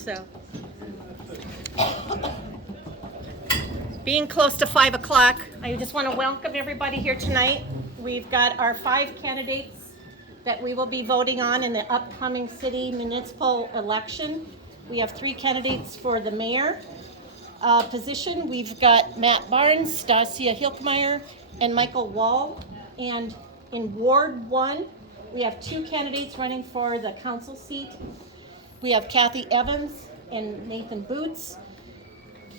So, being close to 5 o'clock, I just want to welcome everybody here tonight. We've got our 5 candidates that we will be voting on in the upcoming city municipal election. We have 3 candidates for the mayor position. We've got Matt Barnes, Stasia Hilkmeyer, and Michael Wall. And in Ward 1, we have 2 candidates running for the council seat. We have Kathy Evans and Nathan Boots.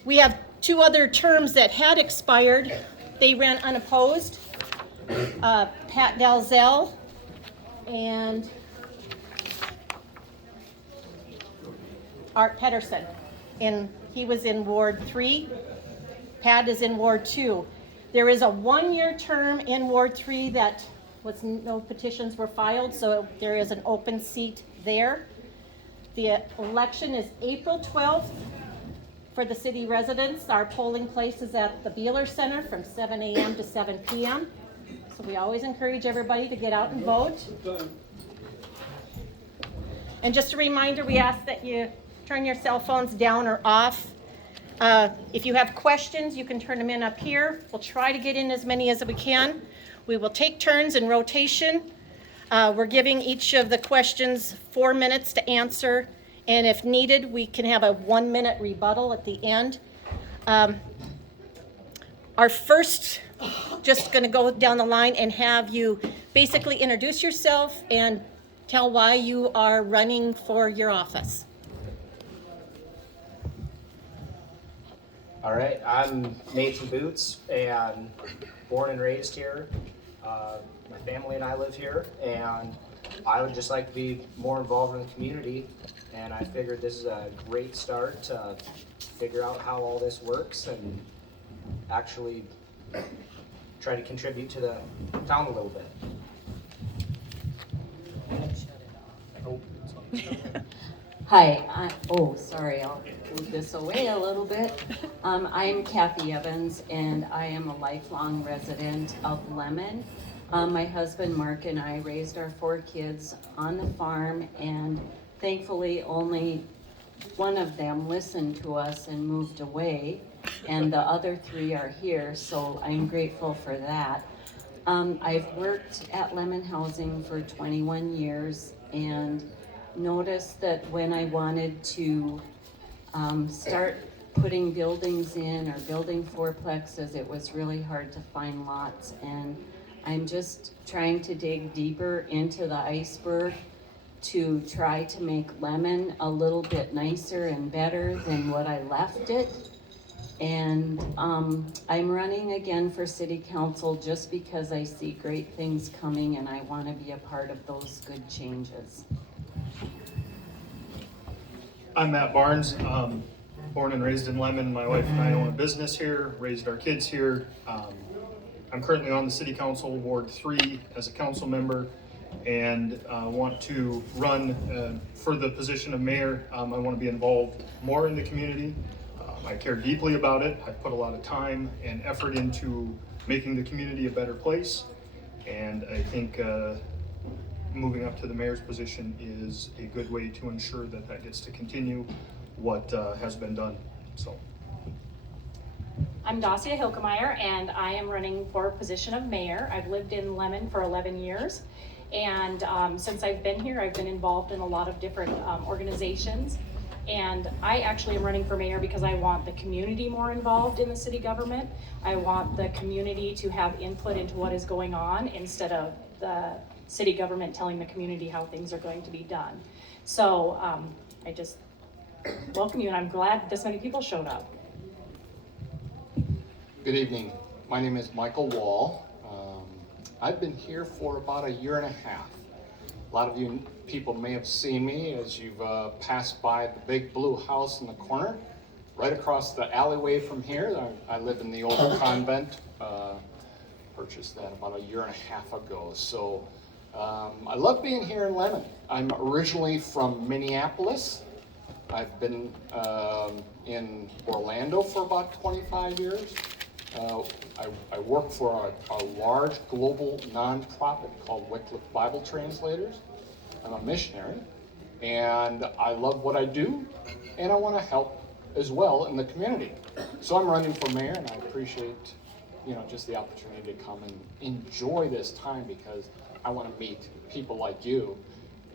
We have 2 other terms that had expired. They ran unopposed. Pat Dalzell and Art Pedersen. And he was in Ward 3. Pat is in Ward 2. There is a 1-year term in Ward 3 that no petitions were filed, so there is an open seat there. The election is April 12th for the city residents. Our polling place is at the Beeler Center from 7 a.m. to 7 p.m. So we always encourage everybody to get out and vote. And just a reminder, we ask that you turn your cell phones down or off. If you have questions, you can turn them in up here. We'll try to get in as many as we can. We will take turns in rotation. We're giving each of the questions 4 minutes to answer, and if needed, we can have a 1-minute rebuttal at the end. Our first, just going to go down the line and have you basically introduce yourself and tell why you are running for your office. All right, I'm Nathan Boots, and born and raised here. My family and I live here, and I would just like to be more involved in the community, and I figured this is a great start to figure out how all this works and actually try to contribute to the town a little bit. Hi, sorry, I'll move this away a little bit. I'm Kathy Evans, and I am a lifelong resident of Lemmon. My husband Mark and I raised our 4 kids on the farm, and thankfully only one of them listened to us and moved away, and the other 3 are here, so I'm grateful for that. I've worked at Lemmon Housing for 21 years, and noticed that when I wanted to start putting buildings in or building fourplexes, it was really hard to find lots, and I'm just trying to dig deeper into the iceberg to try to make Lemmon a little bit nicer and better than what I left it. And I'm running again for city council just because I see great things coming and I want to be a part of those good changes. I'm Matt Barnes, born and raised in Lemmon. My wife and I own a business here, raised our kids here. I'm currently on the city council, Ward 3, as a council member, and want to run for the position of mayor. I want to be involved more in the community. I care deeply about it. I put a lot of time and effort into making the community a better place, and I think moving up to the mayor's position is a good way to ensure that that gets to continue what has been done. So, I'm Stasia Hilkmeyer, and I am running for a position of mayor. I've lived in Lemmon for 11 years, and since I've been here, I've been involved in a lot of different organizations. And I actually am running for mayor because I want the community more involved in the city government. I want the community to have input into what is going on instead of the city government telling the community how things are going to be done. So I just welcome you, and I'm glad this many people showed up. Good evening. My name is Michael Wall. I've been here for about 1.5 years. A lot of you people may have seen me as you've passed by the big blue house in the corner. Right across the alleyway from here, I live in the old convent. Purchased that about 1.5 years ago. So I love being here in Lemmon. I'm originally from Minneapolis. I've been in Orlando for about 25 years. I work for a large global nonprofit called Wycliffe Bible Translators. I'm a missionary, And I love what I do, and I want to help as well in the community. So I'm running for mayor, and I appreciate, just the opportunity to come and enjoy this time, because I want to meet people like you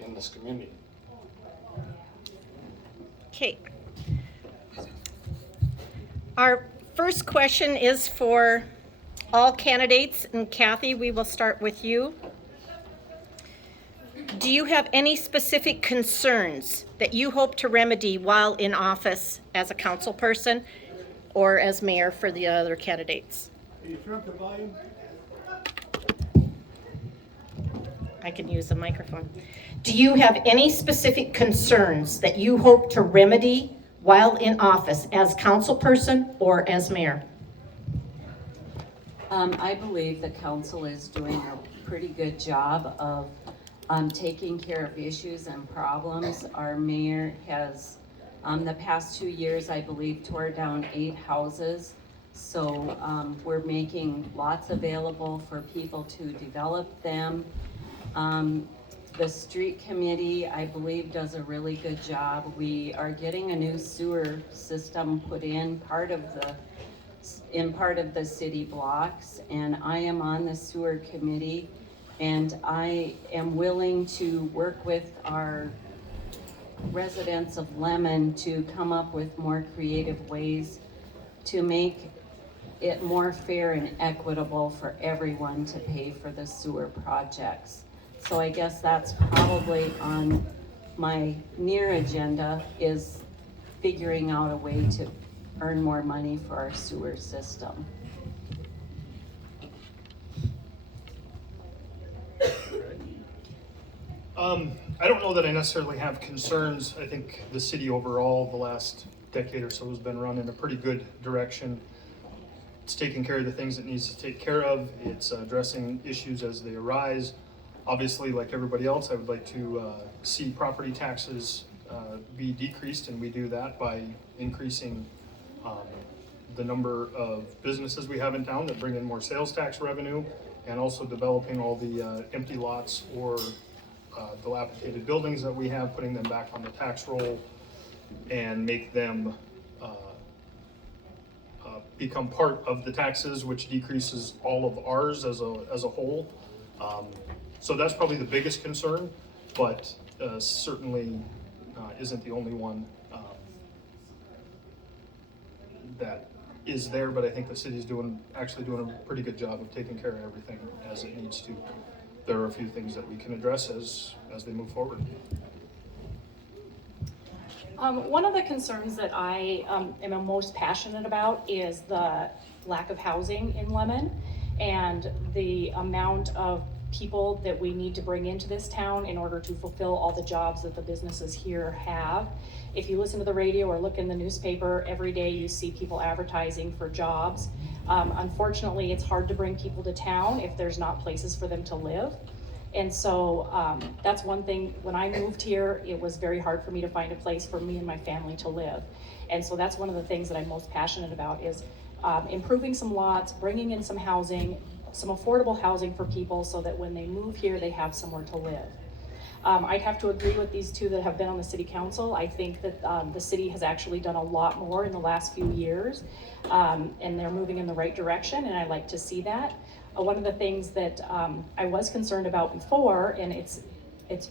in this community. Okay. Our first question is for all candidates, and Kathy, we will start with you. Do you have any specific concerns that you hope to remedy while in office as a council person or as mayor for the other candidates? Can you turn up the volume? I can use the microphone. Do you have any specific concerns that you hope to remedy while in office as council person or as mayor? I believe the council is doing a pretty good job of taking care of issues and problems. Our mayor has, the past 2 years, I believe, tore down 8 houses. So we're making lots available for people to develop them. The street committee, I believe, does a really good job. We are getting a new sewer system put in part of the city blocks, and I am on the sewer committee, and I am willing to work with our residents of Lemmon to come up with more creative ways to make it more fair and equitable for everyone to pay for the sewer projects. So I guess that's probably on my near agenda, is figuring out a way to earn more money for our sewer system. I don't know that I necessarily have concerns. I think the city overall, the last decade or so, has been run in a pretty good direction. It's taking care of the things it needs to take care of. It's addressing issues as they arise. Obviously, like everybody else, I would like to see property taxes be decreased, and we do that by increasing the number of businesses we have in town that bring in more sales tax revenue, and also developing all the empty lots or dilapidated buildings that we have, putting them back on the tax roll and make them become part of the taxes, which decreases all of ours as a whole. So that's probably the biggest concern, but certainly isn't the only one that is there. But I think the city's actually doing a pretty good job of taking care of everything as it needs to. There are a few things that we can address as they move forward. One of the concerns that I am most passionate about is the lack of housing in Lemmon and the amount of people that we need to bring into this town in order to fulfill all the jobs that the businesses here have. If you listen to the radio or look in the newspaper, every day you see people advertising for jobs. Unfortunately, it's hard to bring people to town if there's not places for them to live. And so that's one thing. When I moved here, it was very hard for me to find a place for me and my family to live. And so that's one of the things that I'm most passionate about, is improving some lots, bringing in some housing, some affordable housing for people, so that when they move here, they have somewhere to live. I'd have to agree with these two that have been on the city council. I think that the city has actually done a lot more in the last few years, and they're moving in the right direction, and I like to see that. One of the things that I was concerned about before, and it's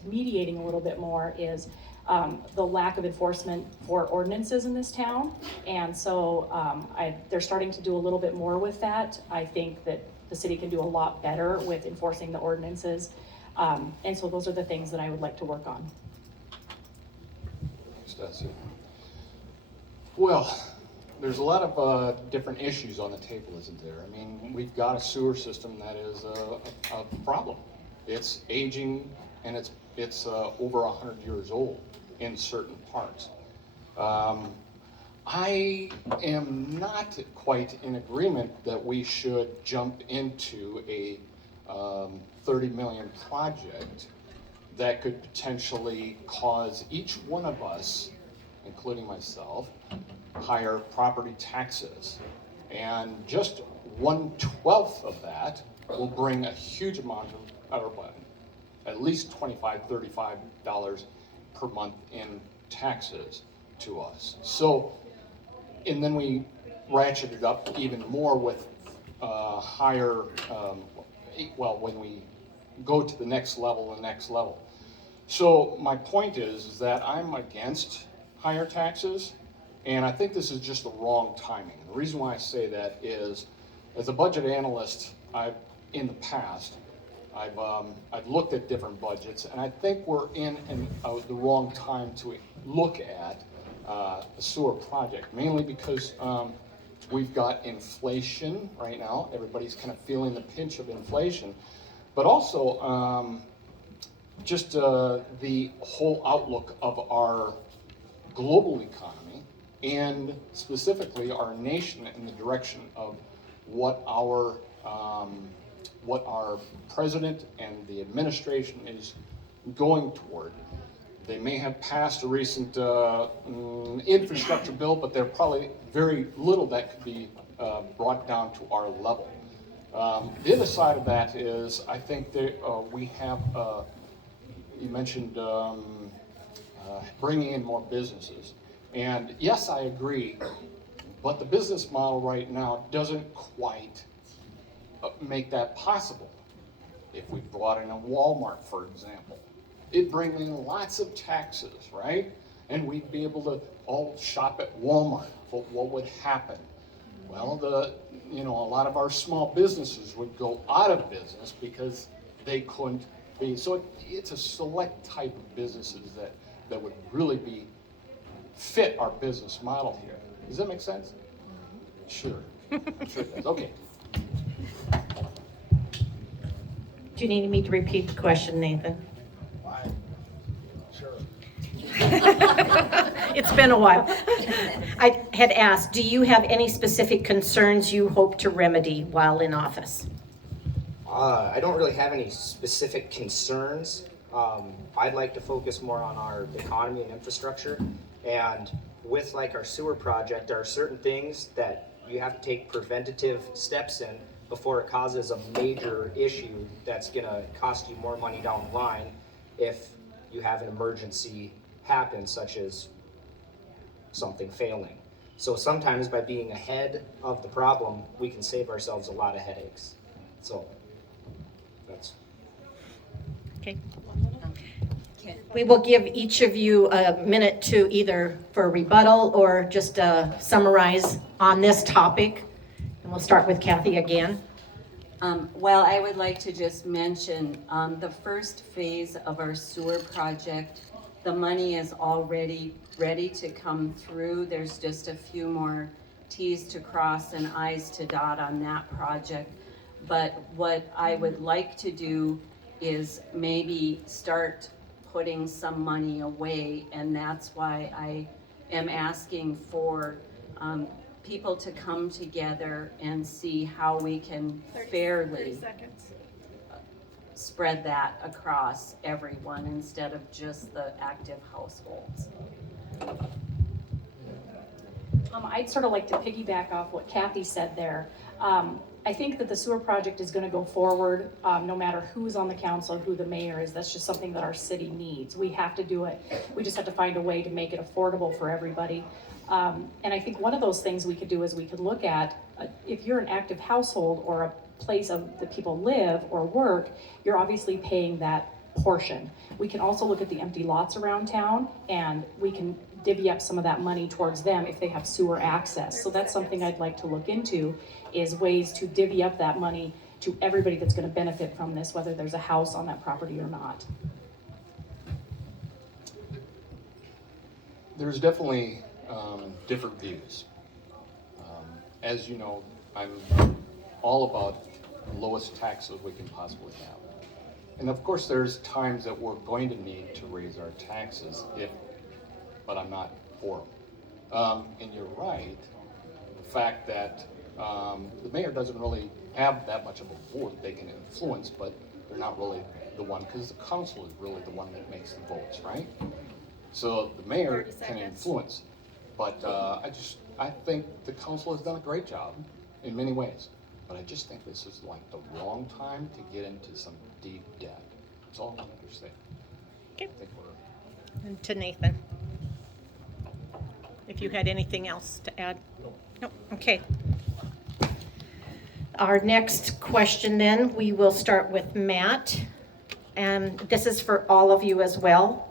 mediating a little bit more, is the lack of enforcement for ordinances in this town. And so they're starting to do a little bit more with that. I think that the city can do a lot better with enforcing the ordinances. And so those are the things that I would like to work on. Stacy. Well, there's a lot of different issues on the table, isn't there? I mean, we've got a sewer system that is a problem. It's aging, and it's over 100 years old in certain parts. I am not quite in agreement that we should jump into a 30 million project that could potentially cause each one of us, including myself, higher property taxes. And just 1/12 of that will bring a huge amount of, at least $25, $35 per month in taxes to us. So, and then we ratcheted up even more with higher, well, when we go to the next level. So my point is that I'm against higher taxes, and I think this is just the wrong timing. And the reason why I say that is, as a budget analyst, in the past, I've looked at different budgets, and I think we're in the wrong time to look at a sewer project, mainly because we've got inflation right now. Everybody's kind of feeling the pinch of inflation, but also just the whole outlook of our global economy, and specifically our nation in the direction of what our president and the administration is going toward. They may have passed a recent infrastructure bill, but there's probably very little that could be brought down to our level. The other side of that is, I think that we have, you mentioned bringing in more businesses. And yes, I agree, but the business model right now doesn't quite make that possible. If we brought in a Walmart, for example, it'd bring in lots of taxes, right? And we'd be able to all shop at Walmart. But what would happen? Well, a lot of our small businesses would go out of business because they couldn't be. So it's a select type of businesses that would really fit our business model here. Does that make sense? Sure. I'm sure it does. Okay. Do you need me to repeat the question, Nathan? Why? Sure. It's been a while. I had asked, do you have any specific concerns you hope to remedy while in office? I don't really have any specific concerns. I'd like to focus more on our economy and infrastructure. And with like our sewer project, there are certain things that you have to take preventative steps in before it causes a major issue that's gonna cost you more money down the line if you have an emergency happen, such as something failing. So sometimes by being ahead of the problem, we can save ourselves a lot of headaches. So that's. Okay. We will give each of you a minute to either for rebuttal or just summarize on this topic. And we'll start with Kathy again. Well, I would like to just mention the first phase of our sewer project, the money is already ready to come through. There's just a few more T's to cross and I's to dot on that project. But what I would like to do is maybe start putting some money away, and that's why I am asking for people to come together and see how we can fairly spread that across everyone instead of just the active households. I'd sort of like to piggyback off what Kathy said there. I think that the sewer project is going to go forward no matter who's on the council, who the mayor is. That's just something that our city needs. We have to do it. We just have to find a way to make it affordable for everybody. And I think one of those things we could do is we could look at, if you're an active household or a place of that people live or work, you're obviously paying that portion. We can also look at the empty lots around town, and we can divvy up some of that money towards them if they have sewer access. So that's something I'd like to look into, is ways to divvy up that money to everybody that's going to benefit from this, whether there's a house on that property or not. There's definitely different views. As you know, I'm all about the lowest taxes we can possibly have. And of course, there's times that we're going to need to raise our taxes, but I'm not for them. And you're right, the fact that the mayor doesn't really have that much of a vote. They can influence, but they're not really the one, because the council is really the one that makes the votes, right? So the mayor can influence, but I think the council has done a great job in many ways. But I just think this is like the wrong time to get into some deep debt. That's all I'm going to say. Okay. I think we're And to Nathan. If you had anything else to add? Nope, okay. Our next question then, we will start with Matt. And this is for all of you as well.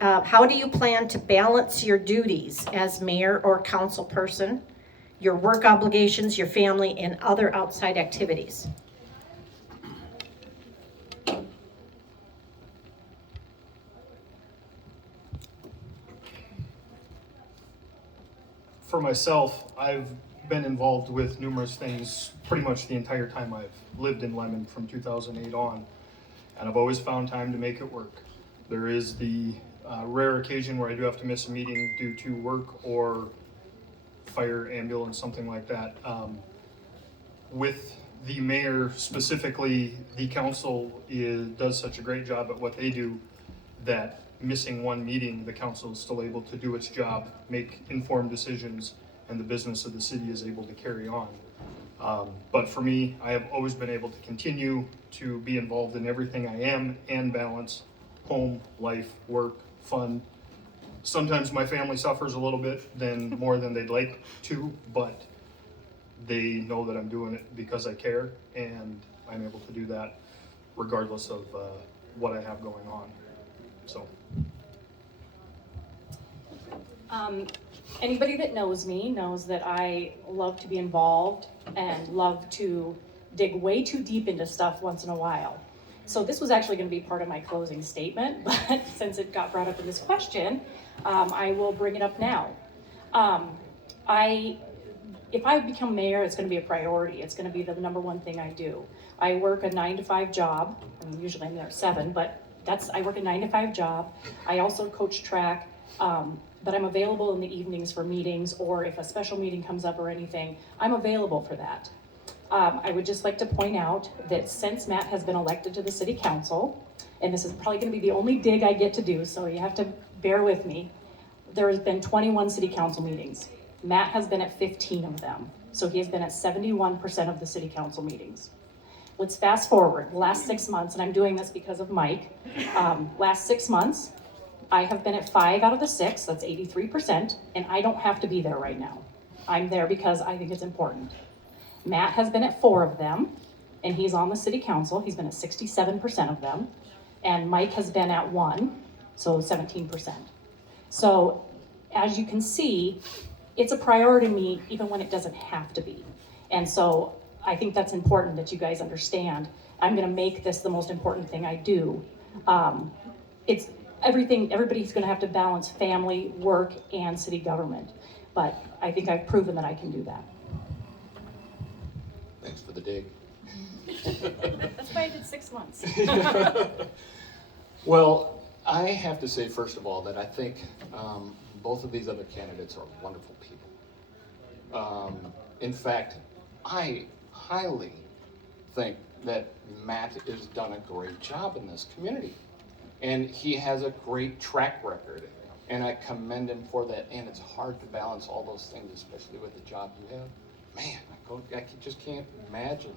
How do you plan to balance your duties as mayor or council person, your work obligations, your family, and other outside activities? For myself, I've been involved with numerous things pretty much the entire time I've lived in Lemmon from 2008 on, and I've always found time to make it work. There is the rare occasion where I do have to miss a meeting due to work or fire, ambulance, something like that. With the mayor specifically, the council does such a great job at what they do that missing one meeting, the council is still able to do its job, make informed decisions, and the business of the city is able to carry on. But for me, I have always been able to continue to be involved in everything I am and balance home, life, work, fun. Sometimes my family suffers a little bit more than they'd like to, but they know that I'm doing it because I care, and I'm able to do that regardless of what I have going on. So. Anybody that knows me knows that I love to be involved and love to dig way too deep into stuff once in a while. So this was actually going to be part of my closing statement, but since it got brought up in this question, I will bring it up now. If I become mayor, it's going to be a priority. It's going to be the number one thing I do. I work a 9-to-5 job. I mean, usually I'm there at 7, but I work a 9-to-5 job. I also coach track, but I'm available in the evenings for meetings, or if a special meeting comes up or anything, I'm available for that. I would just like to point out that since Matt has been elected to the city council, and this is probably going to be the only dig I get to do, so you have to bear with me, there has been 21 city council meetings. Matt has been at 15 of them, so he has been at 71% of the city council meetings. Let's fast forward, the last 6 months, and I'm doing this because of Mike. Last 6 months, I have been at 5 out of the 6, that's 83%, and I don't have to be there right now. I'm there because I think it's important. Matt has been at 4 of them, and he's on the city council. He's been at 67% of them, and Mike has been at 1, so 17%. So as you can see, it's a priority to me even when it doesn't have to be. And so I think that's important that you guys understand. I'm gonna make this the most important thing I do. It's everything, everybody's gonna have to balance family, work, and city government. But I think I've proven that I can do that. Thanks for the dig. That's why I did 6 months. Well, I have to say, first of all, that I think both of these other candidates are wonderful people. In fact, I highly think that Matt has done a great job in this community. And he has a great track record. And I commend him for that. And it's hard to balance all those things, especially with the job you have. Man, I just can't imagine,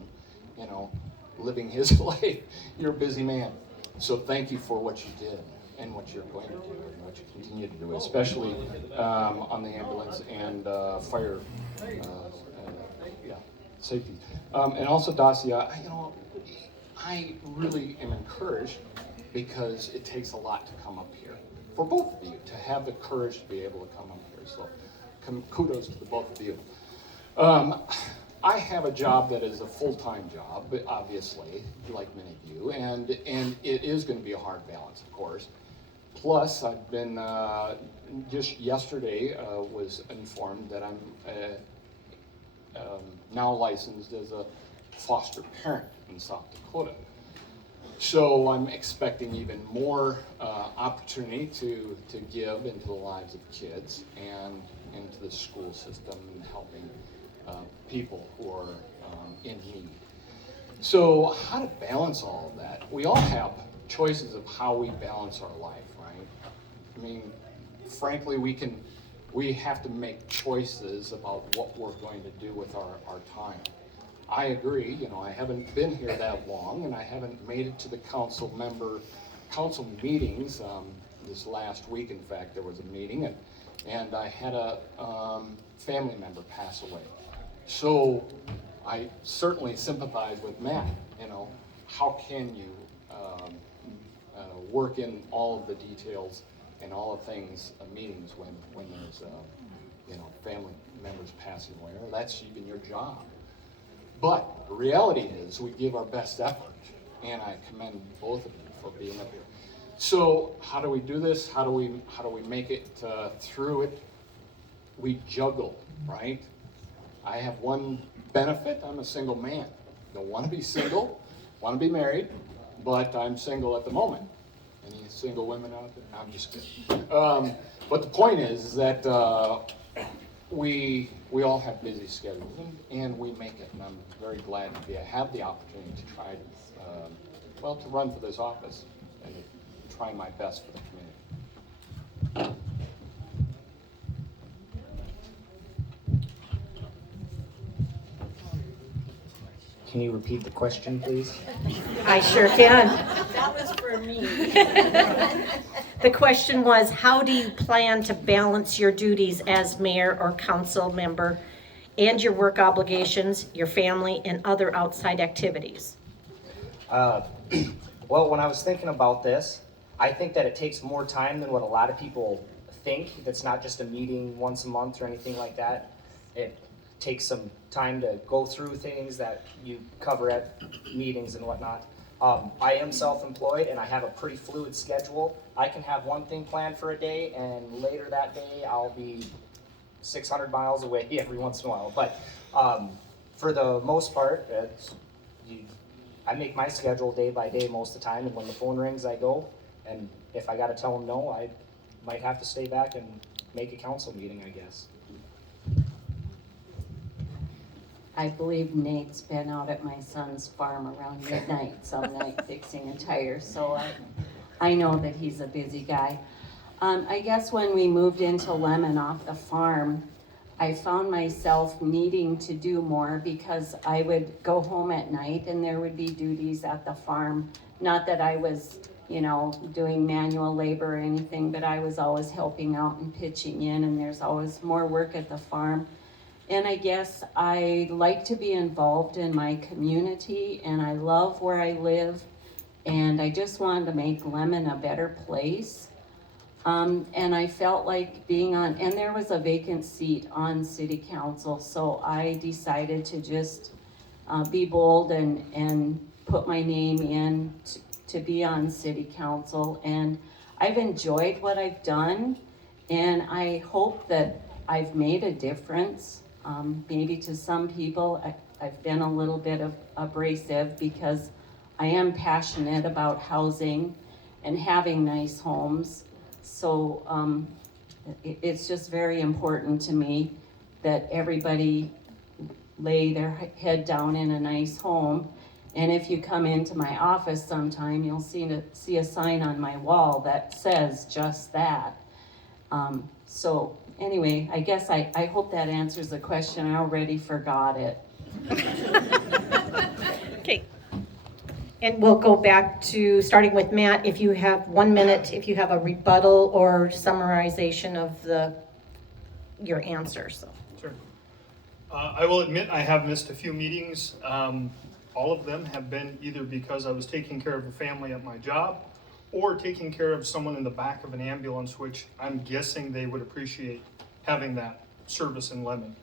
living his life. You're a busy man. So thank you for what you did and what you're going to do and what you continue to do, especially on the ambulance and fire safety. And also, Dacia, I really am encouraged because it takes a lot to come up here. For both of you, to have the courage to be able to come up here. So kudos to the both of you. I have a job that is a full-time job, but obviously, like many of you, and it is going to be a hard balance, of course. Plus, I've been, just yesterday, was informed that I'm now licensed as a foster parent in South Dakota. So I'm expecting even more opportunity to give into the lives of kids and into the school system and helping people who are in need. So how to balance all of that? We all have choices of how we balance our life, right? I mean, frankly, we have to make choices about what we're going to do with our time. I agree, I haven't been here that long and I haven't made it to the council meetings this last week, in fact, there was a meeting, and I had a family member pass away. So I certainly sympathize with Matt. You know, how can you work in all of the details and all of things, meetings when there's family members passing away, or that's even your job. But the reality is we give our best effort, and I commend both of you for being up here. So how do we do this? How do we make it through it? We juggle, right? I have one benefit. I'm a single man. Don't want to be single, want to be married, but I'm single at the moment. Any single women out there? No, I'm just kidding. But the point is that we all have busy schedules, and we make it. And I'm very glad to have the opportunity to try to run for this office and to try my best for the community. Can you repeat the question, please? I sure can. That was for me. The question was, how do you plan to balance your duties as mayor or council member and your work obligations, your family, and other outside activities? Well, when I was thinking about this, I think that it takes more time than what a lot of people think. It's not just a meeting once a month or anything like that. It takes some time to go through things that you cover at meetings and whatnot. I am self-employed and I have a pretty fluid schedule. I can have one thing planned for a day, and later that day I'll be 600 miles away every once in a while. But for the most part, I make my schedule day by day most of the time, and when the phone rings, I go. And if I got to tell them no, I might have to stay back and make a council meeting, I guess. I believe Nate's been out at my son's farm around midnight some night fixing a tire, so I know that he's a busy guy. I guess when we moved into Lemmon off the farm, I found myself needing to do more because I would go home at night and there would be duties at the farm. Not that I was, doing manual labor or anything, but I was always helping out and pitching in, and there's always more work at the farm. And I guess I like to be involved in my community, and I love where I live, and I just wanted to make Lemmon a better place. And I felt like and there was a vacant seat on city council, so I decided to just be bold and put my name in to be on city council. And I've enjoyed what I've done, and I hope that I've made a difference. Maybe to some people, I've been a little bit abrasive because I am passionate about housing and having nice homes. So it's just very important to me that everybody lay their head down in a nice home. And if you come into my office sometime, you'll see a sign on my wall that says just that. So anyway, I guess I hope that answers the question. I already forgot it. Okay. And we'll go back to starting with Matt. If you have 1 minute, if you have a rebuttal or summarization of your answer. So. Sure. I will admit I have missed a few meetings. All of them have been either because I was taking care of a family at my job or taking care of someone in the back of an ambulance, which I'm guessing they would appreciate having that service in Lemmon.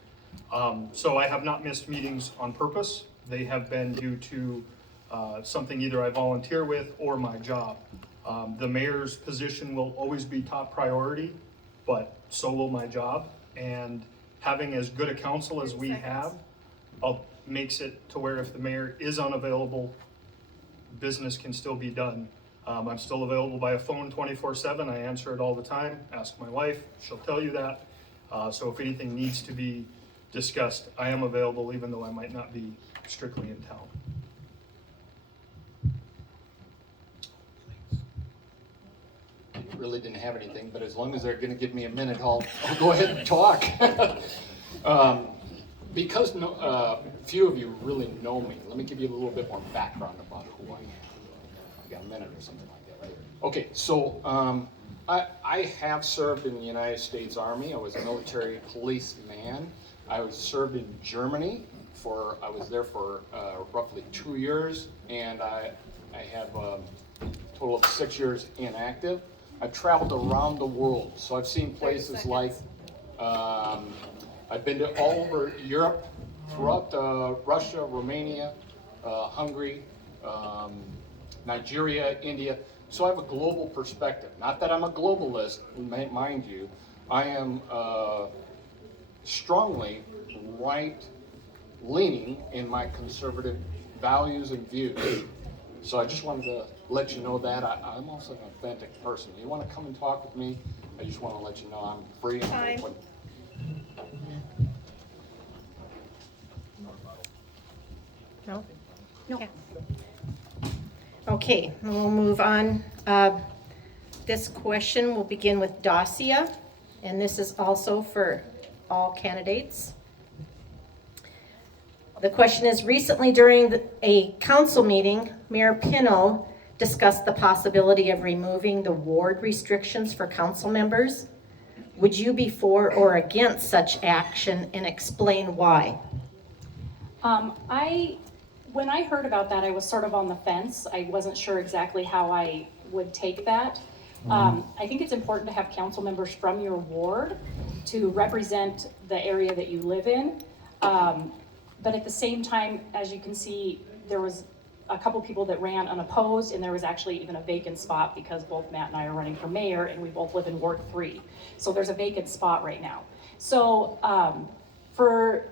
So I have not missed meetings on purpose. They have been due to something either I volunteer with or my job. The mayor's position will always be top priority, but so will my job. And having as good a council as we have makes it to where if the mayor is unavailable, business can still be done. I'm still available by a phone 24/7. I answer it all the time. Ask my wife, she'll tell you that. So if anything needs to be discussed, I am available even though I might not be strictly in town. Really didn't have anything, but as long as they're going to give me a minute, I'll go ahead and talk. Because few of you really know me, let me give you a little bit more background about who I am. I got a minute or something like that, right? Okay, so I have served in the United States Army. I was a military policeman. I was served in Germany I was there for roughly 2 years, and I have a total of 6 years inactive. I've traveled around the world, so I've seen places like, I've been to all over Europe, throughout Russia, Romania, Hungary, Nigeria, India. So I have a global perspective. Not that I'm a globalist, mind you. I am strongly right-leaning in my conservative values and views. So I just wanted to let you know that. I'm also an authentic person. You want to come and talk with me, I just want to let you know I'm free and Fine. open. No? No. Okay, we'll move on. This question will begin with Dacia, and this is also for all candidates. The question is, recently during a council meeting, Mayor Pino discussed the possibility of removing the ward restrictions for council members. Would you be for or against such action, and explain why? When I heard about that, I was sort of on the fence. I wasn't sure exactly how I would take that. I think it's important to have council members from your ward to represent the area that you live in. But at the same time, as you can see, there was a couple people that ran unopposed, and there was actually even a vacant spot because both Matt and I are running for mayor, and we both live in Ward 3. So there's a vacant spot right now. So for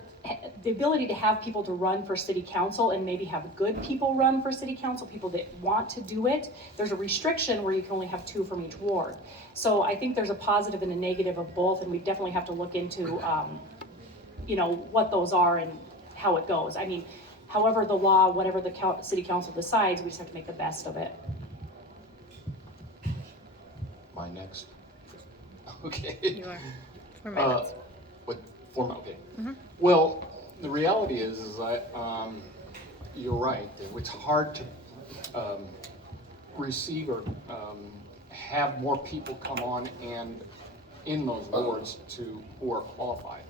the ability to have people to run for city council and maybe have good people run for city council, people that want to do it, there's a restriction where you can only have 2 from each ward. So I think there's a positive and a negative of both, and we definitely have to look into what those are and how it goes. I mean, however the law, whatever the city council decides, we just have to make the best of it. My next. Okay. You are. 4 minutes. What, 4 minutes, okay. Mm-hmm. Well, the reality is that you're right. It's hard to receive or have more people come on and in those boards who are qualified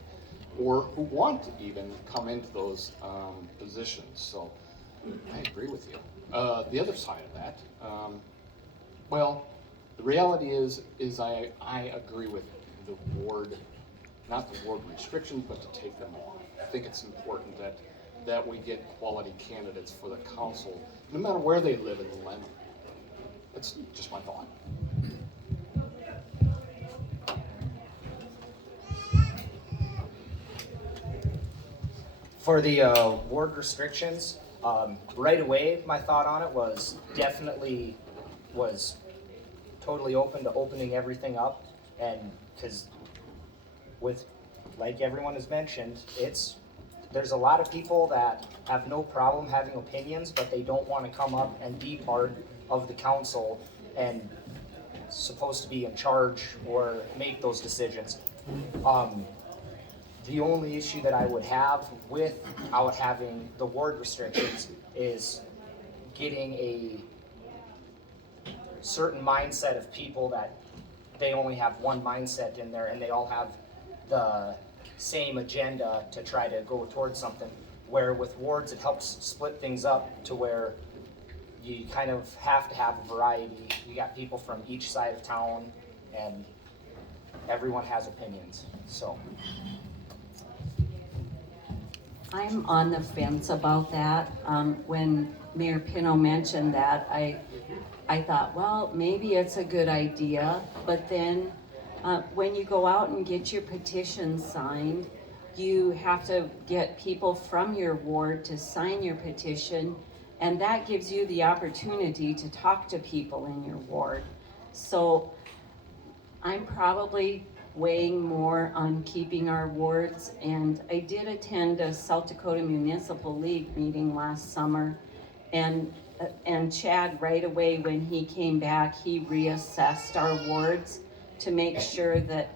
or who want to even come into those positions. So I agree with you. The other side of that, well, the reality is I agree with the ward, not the ward restrictions, but to take them off. I think it's important that we get quality candidates for the council, no matter where they live in Lemmon. That's just my thought. For the ward restrictions, right away, my thought on it was totally open to opening everything up, and because with, like everyone has mentioned, there's a lot of people that have no problem having opinions, but they don't want to come up and be part of the council and supposed to be in charge or make those decisions. The only issue that I would have without having the ward restrictions is getting a certain mindset of people that they only have one mindset in there and they all have the same agenda to try to go towards something. Where with wards, it helps split things up to where you kind of have to have a variety. You got people from each side of town and everyone has opinions, so. I'm on the fence about that. When Mayor Pino mentioned that, I thought, well, maybe it's a good idea, but then when you go out and get your petition signed, you have to get people from your ward to sign your petition, and that gives you the opportunity to talk to people in your ward. So I'm probably weighing more on keeping our wards, and I did attend a South Dakota Municipal League meeting last summer, and Chad, right away when he came back, he reassessed our wards to make sure that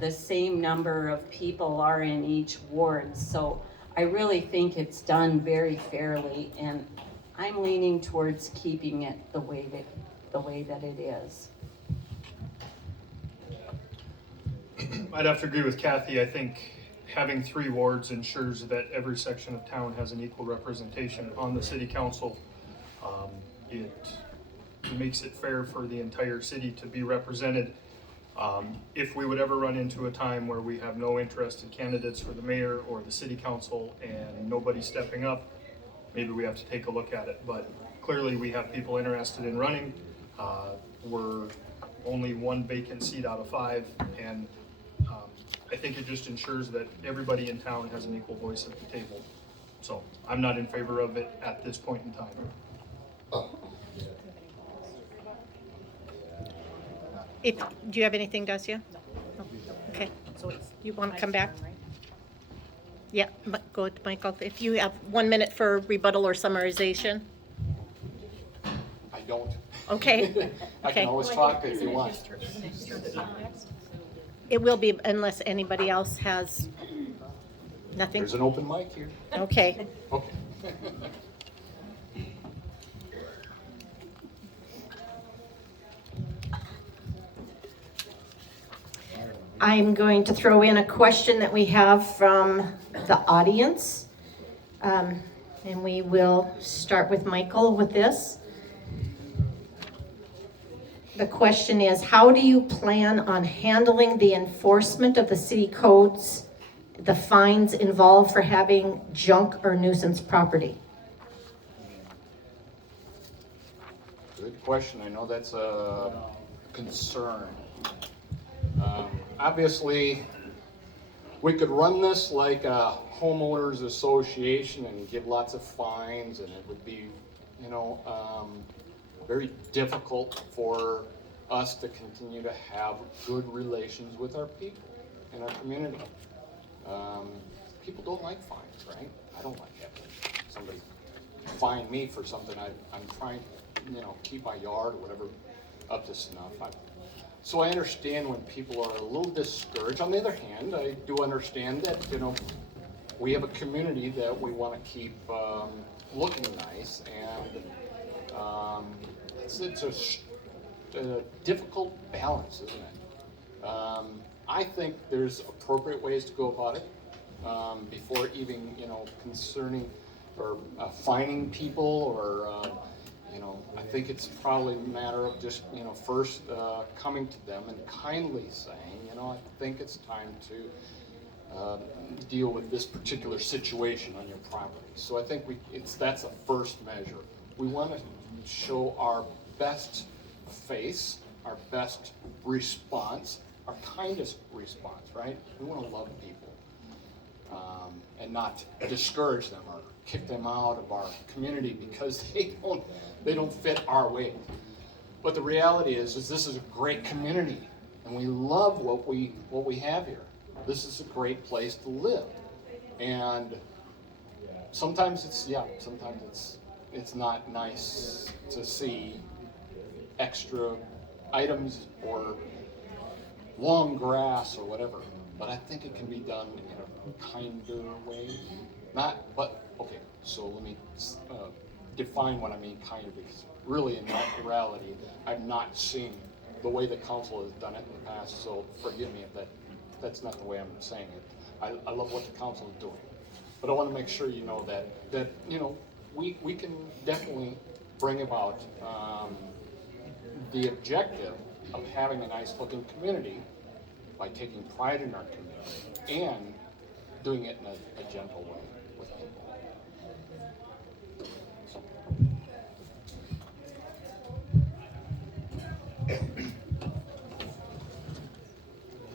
the same number of people are in each ward. So I really think it's done very fairly, and I'm leaning towards keeping it the way that it is. I'd have to agree with Kathy. I think having 3 wards ensures that every section of town has an equal representation on the city council. It makes it fair for the entire city to be represented. If we would ever run into a time where we have no interested candidates for the mayor or the city council and nobody stepping up, maybe we have to take a look at it. But clearly we have people interested in running. We're only 1 vacant seat out of 5, and I think it just ensures that everybody in town has an equal voice at the table. So I'm not in favor of it at this point in time. Do you have anything, Dacia? No. Okay. So it's. You want to my come back? turn, right? Yeah, but go to Michael. If you have 1 minute for rebuttal or summarization. I don't. Okay. I Okay. can always talk if you want. It will be unless anybody else has nothing. There's an open mic here. Okay. Okay. I'm going to throw in a question that we have from the audience. And we will start with Michael with this. The question is, how do you plan on handling the enforcement of the city codes, the fines involved for having junk or nuisance property? Good question. I know that's a concern. Obviously, we could run this like a homeowners association and give lots of fines, and it would be, very difficult for us to continue to have good relations with our people in our community. People don't like fines, right? I don't like having somebody fine me for something I'm trying, keep my yard or whatever up to snuff. So I understand when people are a little discouraged. On the other hand, I do understand that, we have a community that we want to keep looking nice, and it's a difficult balance, isn't it? I think there's appropriate ways to go about it before even, concerning or fining people or I think it's probably a matter of just, first coming to them and kindly saying, I think it's time to deal with this particular situation on your property. So I think that's a first measure. We want to show our best face, our best response, our kindest response, right? We want to love people and not discourage them or kick them out of our community because they don't fit our way. But the reality is this is a great community, and we love what we have here. This is a great place to live, and sometimes it's not nice to see extra items or long grass or whatever. But I think it can be done in a kinder way. Okay, so let me define what I mean kinder, because really in reality, I've not seen the way the council has done it in the past, so forgive me if that's not the way I'm saying it. I love what the council is doing. But I want to make sure you know that we can definitely bring about the objective of having a nice looking community by taking pride in our community and doing it in a gentle way with people.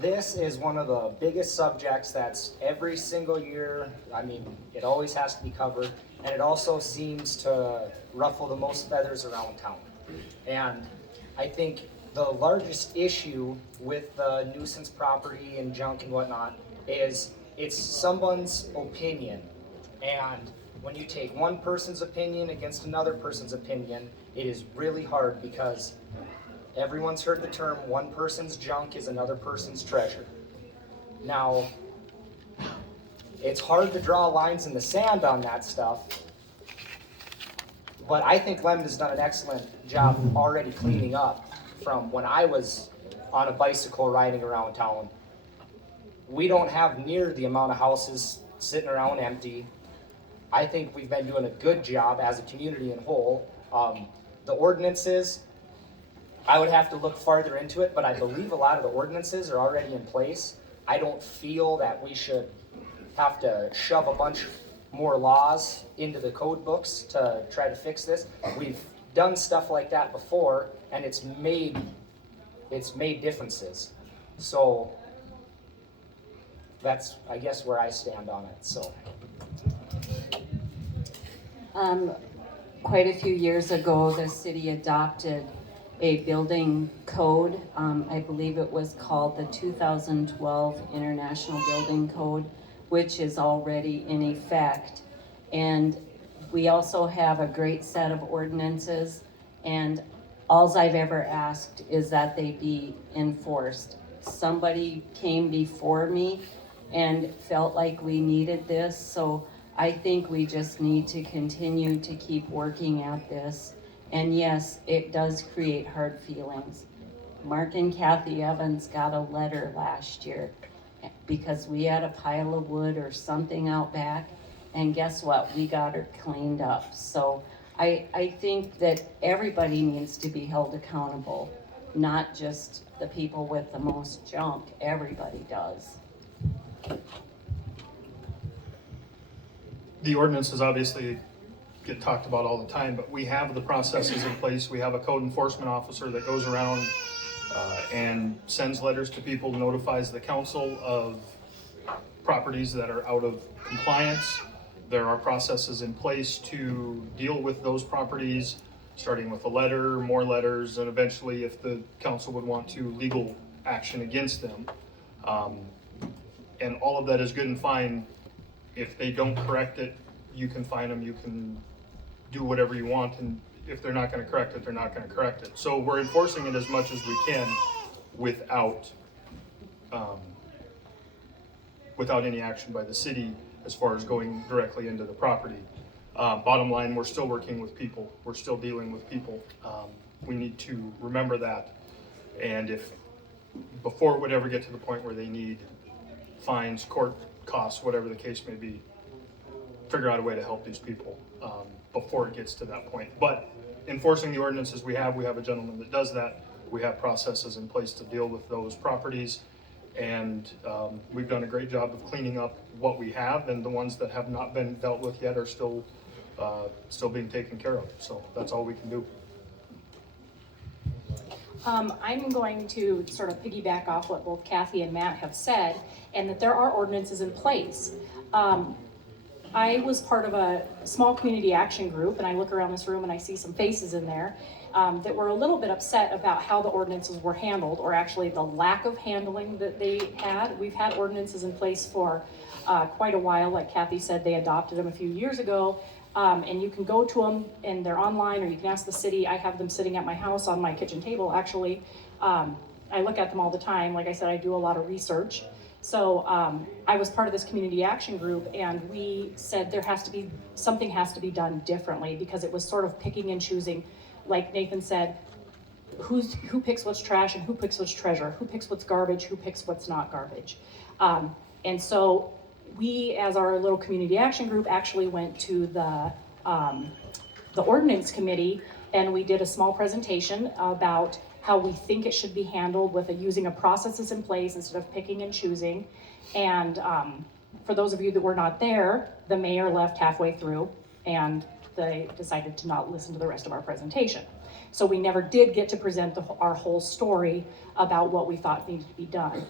This is one of the biggest subjects that's every single year, it always has to be covered, and it also seems to ruffle the most feathers around town. And I think the largest issue with the nuisance property and junk and whatnot is it's someone's opinion. And when you take one person's opinion against another person's opinion, it is really hard because everyone's heard the term, one person's junk is another person's treasure. Now, it's hard to draw lines in the sand on that stuff, but I think Lemmon has done an excellent job already cleaning up from when I was on a bicycle riding around town we don't have near the amount of houses sitting around empty. I think we've been doing a good job as a community in whole. The ordinances, I would have to look farther into it, but I believe a lot of the ordinances are already in place. I don't feel that we should have to shove a bunch more laws into the code books to try to fix this. We've done stuff like that before, and it's made differences. So that's, I guess, where I stand on it. So Quite a few years ago, the city adopted a building code. I believe it was called the 2012 International Building Code, which is already in effect. And we also have a great set of ordinances, and alls I've ever asked is that they be enforced. Somebody came before me and felt like we needed this, so I think we just need to continue to keep working at this. And yes, it does create hard feelings. Mark and Kathy Evans got a letter last year because we had a pile of wood or something out back, and guess what? We got her cleaned up. So I think that everybody needs to be held accountable, not just the people with the most junk. Everybody does. The ordinances obviously get talked about all the time, but we have the processes in place. We have a code enforcement officer that goes around and sends letters to people, notifies the council of properties that are out of compliance. There are processes in place to deal with those properties, starting with a letter, more letters, and eventually, if the council would want to, legal action against them. And all of that is good and fine. If they don't correct it, you can fine them, you can do whatever you want, and if they're not gonna correct it, they're not gonna correct it. So we're enforcing it as much as we can without any action by the city as far as going directly into the property. Bottom line, we're still working with people. We're still dealing with people. We need to remember that. And if, before it would ever get to the point where they need fines, court costs, whatever the case may be, figure out a way to help these people before it gets to that point. But enforcing the ordinances we have a gentleman that does that. We have processes in place to deal with those properties. And we've done a great job of cleaning up what we have, and the ones that have not been dealt with yet are still being taken care of. So that's all we can do. I'm going to sort of piggyback off what both Kathy and Matt have said, and that there are ordinances in place. I was part of a small community action group, and I look around this room and I see some faces in there that were a little bit upset about how the ordinances were handled, or actually the lack of handling that they had. We've had ordinances in place for quite a while. Like Kathy said, they adopted them a few years ago. And you can go to them and they're online, or you can ask the city. I have them sitting at my house on my kitchen table, actually. I look at them all the time. Like I said, I do a lot of research. So I was part of this community action group, and we said something has to be done differently, because it was sort of picking and choosing. Like Nathan said, who picks what's trash and who picks what's treasure, who picks what's garbage, who picks what's not garbage. And so we, as our little community action group, actually went to the ordinance committee, and we did a small presentation about how we think it should be handled with using a processes in place instead of picking and choosing. And for those of you that were not there, the mayor left halfway through, and they decided to not listen to the rest of our presentation. So we never did get to present our whole story about what we thought needed to be done.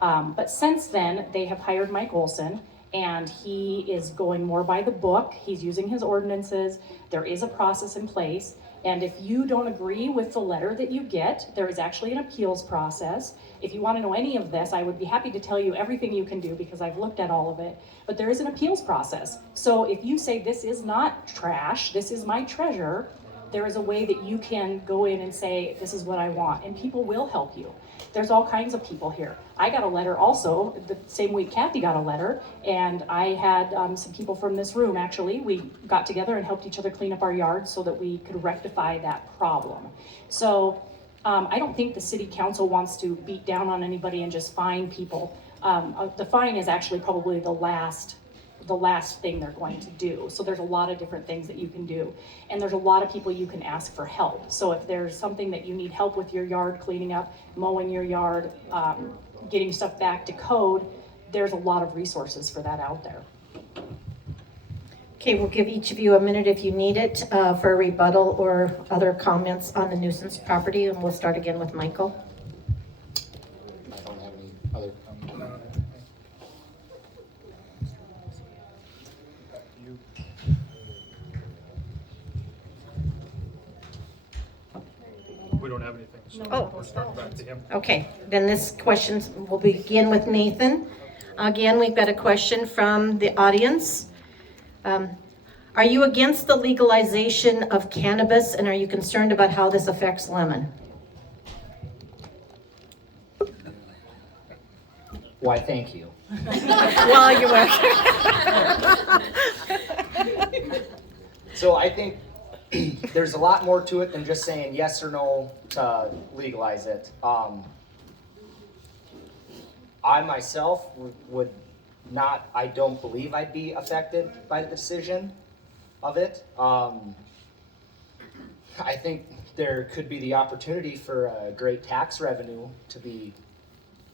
But since then, they have hired Mike Olson, and he is going more by the book. He's using his ordinances. There is a process in place. And if you don't agree with the letter that you get, there is actually an appeals process. If you want to know any of this, I would be happy to tell you everything you can do, because I've looked at all of it. But there is an appeals process. So if you say, this is not trash, this is my treasure, there is a way that you can go in and say, this is what I want, and people will help you. There's all kinds of people here. I got a letter also, the same week Kathy got a letter, and I had some people from this room, actually. We got together and helped each other clean up our yards so that we could rectify that problem. So I don't think the city council wants to beat down on anybody and just fine people. The fine is actually probably the last thing they're going to do. So there's a lot of different things that you can do. And there's a lot of people you can ask for help. So if there's something that you need help with your yard cleaning up, mowing your yard, getting stuff back to code, there's a lot of resources for that out there. Okay, we'll give each of you a minute if you need it for a rebuttal or other comments on the nuisance property, and we'll start again with Michael. I don't have any other comments. We don't have anything, so Oh. we'll start back to him. Okay, then this question will begin with Nathan. Again, we've got a question from the audience. Are you against the legalization of cannabis, and are you concerned about how this affects Lemmon? Why, thank you. Well, you're welcome. So I think there's a lot more to it than just saying yes or no to legalize it. I myself would not, I don't believe I'd be affected by the decision of it. I think there could be the opportunity for a great tax revenue to be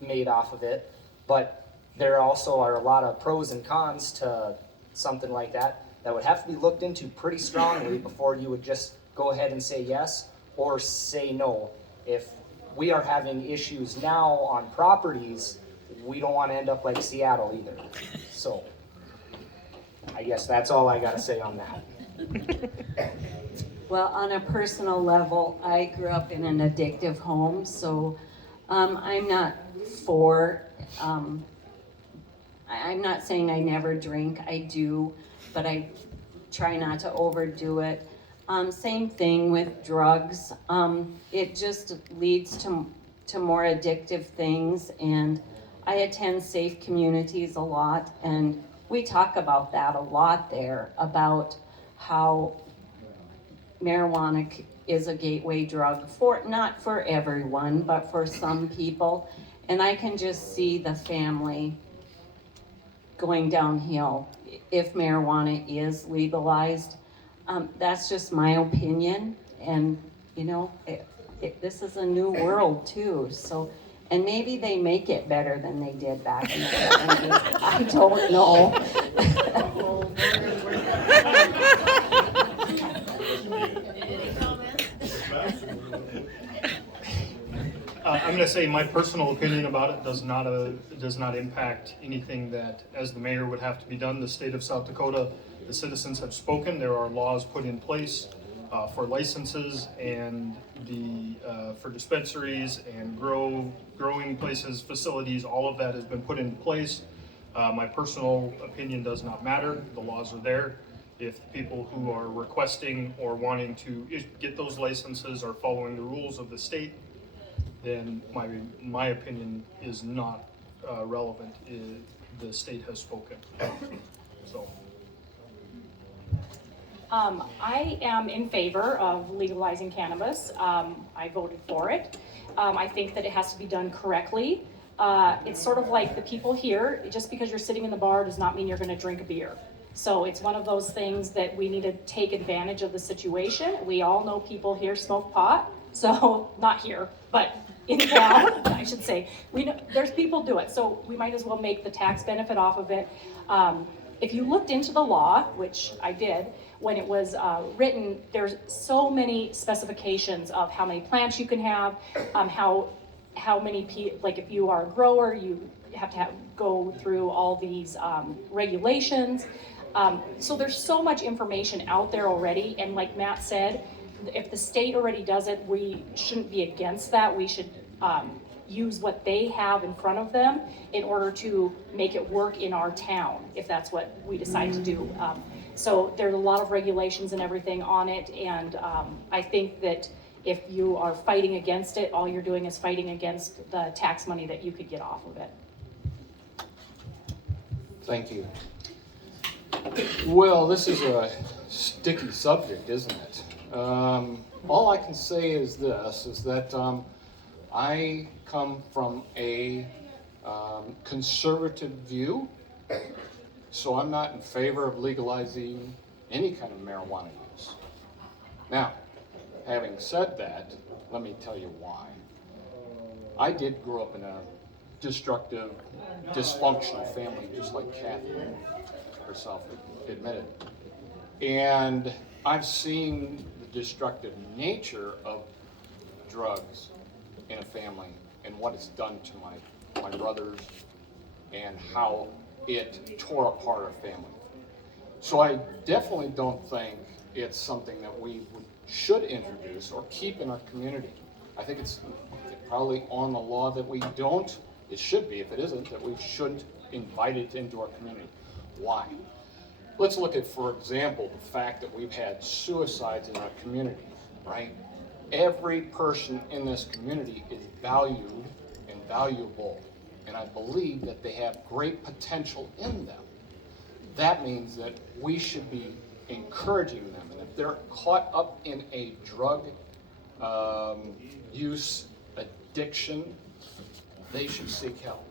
made off of it, but there also are a lot of pros and cons to something like that that would have to be looked into pretty strongly before you would just go ahead and say yes or say no. If we are having issues now on properties, we don't want to end up like Seattle either. So I guess that's all I got to say on that. Well, on a personal level, I grew up in an addictive home, so I'm not for, I'm not saying I never drink, I do, but I try not to overdo it. Same thing with drugs. It just leads to more addictive things, and I attend safe communities a lot, and we talk about that a lot there, about how marijuana is a gateway drug for, not for everyone, but for some people. And I can just see the family going downhill if marijuana is legalized. That's just my opinion. And, you know, this is a new world too. So, and maybe they make it better than they did back in the 70s. I don't know. I'm going to say my personal opinion about it does not impact anything that, as the mayor, would have to be done. The state of South Dakota, the citizens have spoken. There are laws put in place for licenses and for dispensaries and growing places, facilities. All of that has been put in place. My personal opinion does not matter. The laws are there. If people who are requesting or wanting to get those licenses are following the rules of the state, then my opinion is not relevant. The state has spoken. So. I am in favor of legalizing cannabis. I voted for it. I think that it has to be done correctly. It's sort of like the people here, just because you're sitting in the bar does not mean you're going to drink a beer. So it's one of those things that we need to take advantage of the situation. We all know people here smoke pot, so not here, but in town, I should say. We know there's people do it, so we might as well make the tax benefit off of it. If you looked into the law, which I did, when it was written, there's so many specifications of how many plants you can have, how many like if you are a grower, you have to go through all these regulations. So there's so much information out there already, and like Matt said, if the state already does it, we shouldn't be against that. We should use what they have in front of them in order to make it work in our town, if that's what we decide to do. So there's a lot of regulations and everything on it, and I think that if you are fighting against it, all you're doing is fighting against the tax money that you could get off of it. Thank you. Well, this is a sticky subject, isn't it? All I can say is this, is that I come from a conservative view, so I'm not in favor of legalizing any kind of marijuana use. Now, having said that, let me tell you why. I did grow up in a destructive, dysfunctional family, just like Kathy herself admitted. And I've seen the destructive nature of drugs in a family and what it's done to my brothers and how it tore apart our family. So I definitely don't think it's something that we should introduce or keep in our community. I think it's probably on the law that we don't, it should be, if it isn't, that we shouldn't invite it into our community. Why? Let's look at, for example, the fact that we've had suicides in our community, right? Every person in this community is valued and valuable, and I believe that they have great potential in them. That means that we should be encouraging them, and if they're caught up in a drug use addiction, they should seek help.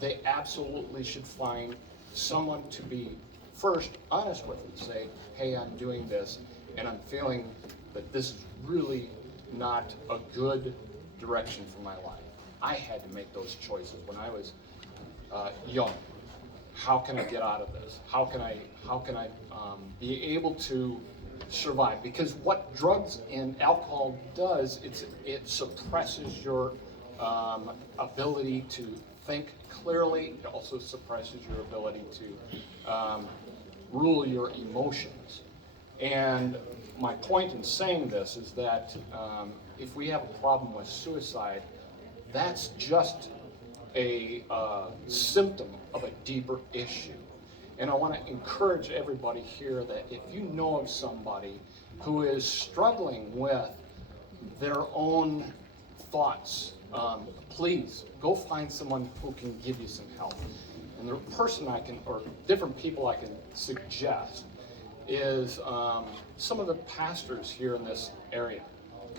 They absolutely should find someone to be first honest with and say, hey, I'm doing this and I'm feeling that this is really not a good direction for my life. I had to make those choices when I was young. How can I get out of this? How can I be able to survive? Because what drugs and alcohol does, it suppresses your ability to think clearly. It also suppresses your ability to rule your emotions. And my point in saying this is that if we have a problem with suicide, that's just a symptom of a deeper issue. And I want to encourage everybody here that if you know of somebody who is struggling with their own thoughts, please go find someone who can give you some help. And the person or different people I can suggest is some of the pastors here in this area.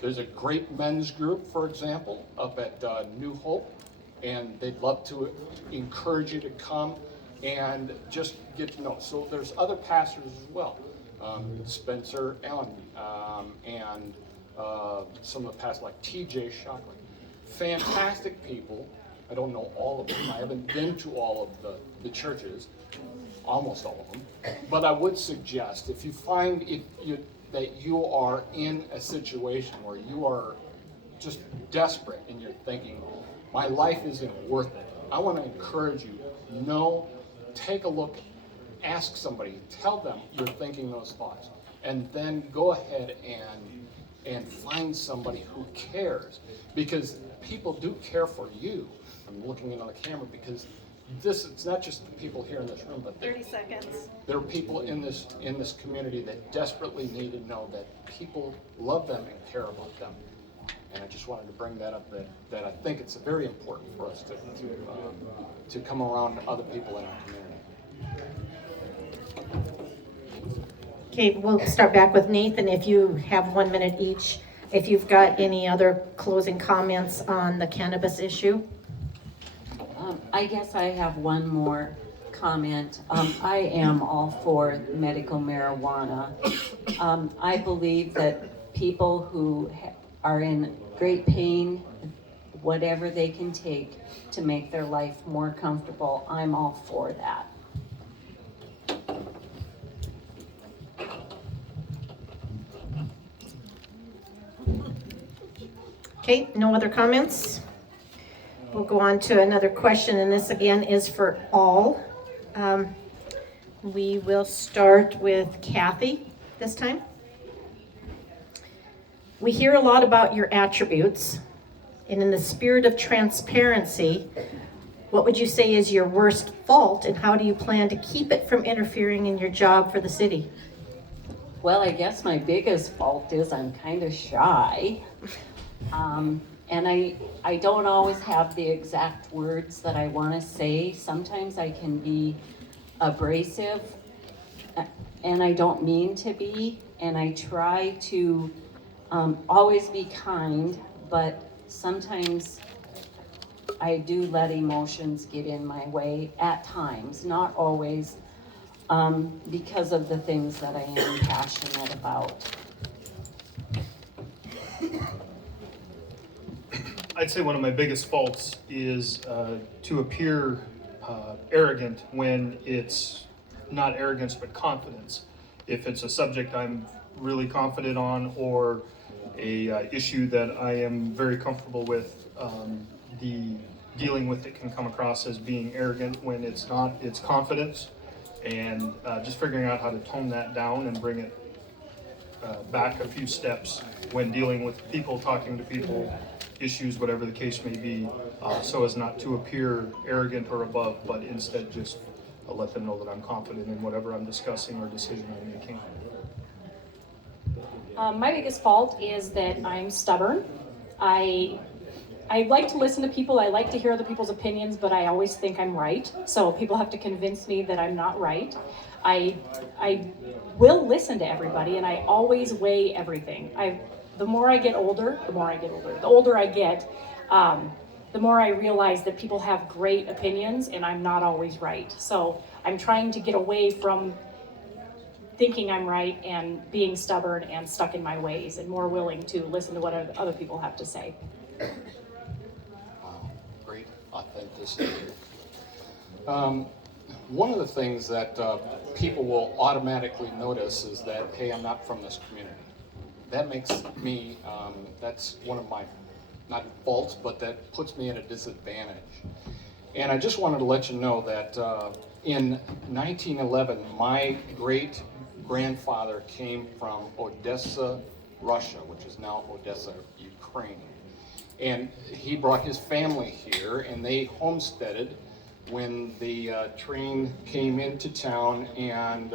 There's a great men's group, for example, up at New Hope, and they'd love to encourage you to come and just get to know. So there's other pastors as well, Spencer Allen, and some of the pastors like TJ Shockley. Fantastic people. I don't know all of them. I haven't been to all of the churches, almost all of them. But I would suggest if you find that you are in a situation where you are just desperate and you're thinking, my life isn't worth it, I want to encourage you, no, take a look, ask somebody, tell them you're thinking those thoughts, and then go ahead and find somebody who cares, because people do care for you. I'm looking into the camera because it's not just the people here in this room, but 30 seconds. there are people in this community that desperately need to know that people love them and care about them. And I just wanted to bring that up, that I think it's very important for us to come around other people in our community. Okay, we'll start back with Nathan. If you have 1 minute each, if you've got any other closing comments on the cannabis issue. I guess I have one more comment. I am all for medical marijuana. I believe that people who are in great pain, whatever they can take to make their life more comfortable, I'm all for that. Okay, no other comments? We'll go on to another question, and this again is for all. We will start with Kathy this time. We hear a lot about your attributes, and in the spirit of transparency, what would you say is your worst fault, and how do you plan to keep it from interfering in your job for the city? Well, I guess my biggest fault is I'm kind of shy. And I don't always have the exact words that I want to say. Sometimes I can be abrasive, and I don't mean to be, and I try to always be kind, but sometimes I do let emotions get in my way at times, not always, because of the things that I am passionate about. I'd say one of my biggest faults is to appear arrogant when it's not arrogance but confidence. If it's a subject I'm really confident on, or a issue that I am very comfortable with, the dealing with it can come across as being arrogant when it's not. It's confidence, and just figuring out how to tone that down and bring it back a few steps when dealing with people, talking to people, issues, whatever the case may be, so as not to appear arrogant or above, but instead just let them know that I'm confident in whatever I'm discussing or decision I'm making. My biggest fault is that I'm stubborn. I like to listen to people. I like to hear other people's opinions, but I always think I'm right. So people have to convince me that I'm not right. I will listen to everybody, and I always weigh everything. The more I get older, the older I get, the more I realize that people have great opinions, and I'm not always right. So I'm trying to get away from thinking I'm right and being stubborn and stuck in my ways, and more willing to listen to what other people have to say. Wow, great authenticity. One of the things that people will automatically notice is that, hey, I'm not from this community. That makes me, that's one of my, not faults, but that puts me at a disadvantage. And I just wanted to let you know that in 1911, my great-grandfather came from Odessa, Russia, which is now Odessa, Ukraine. And he brought his family here, and they homesteaded when the train came into town, and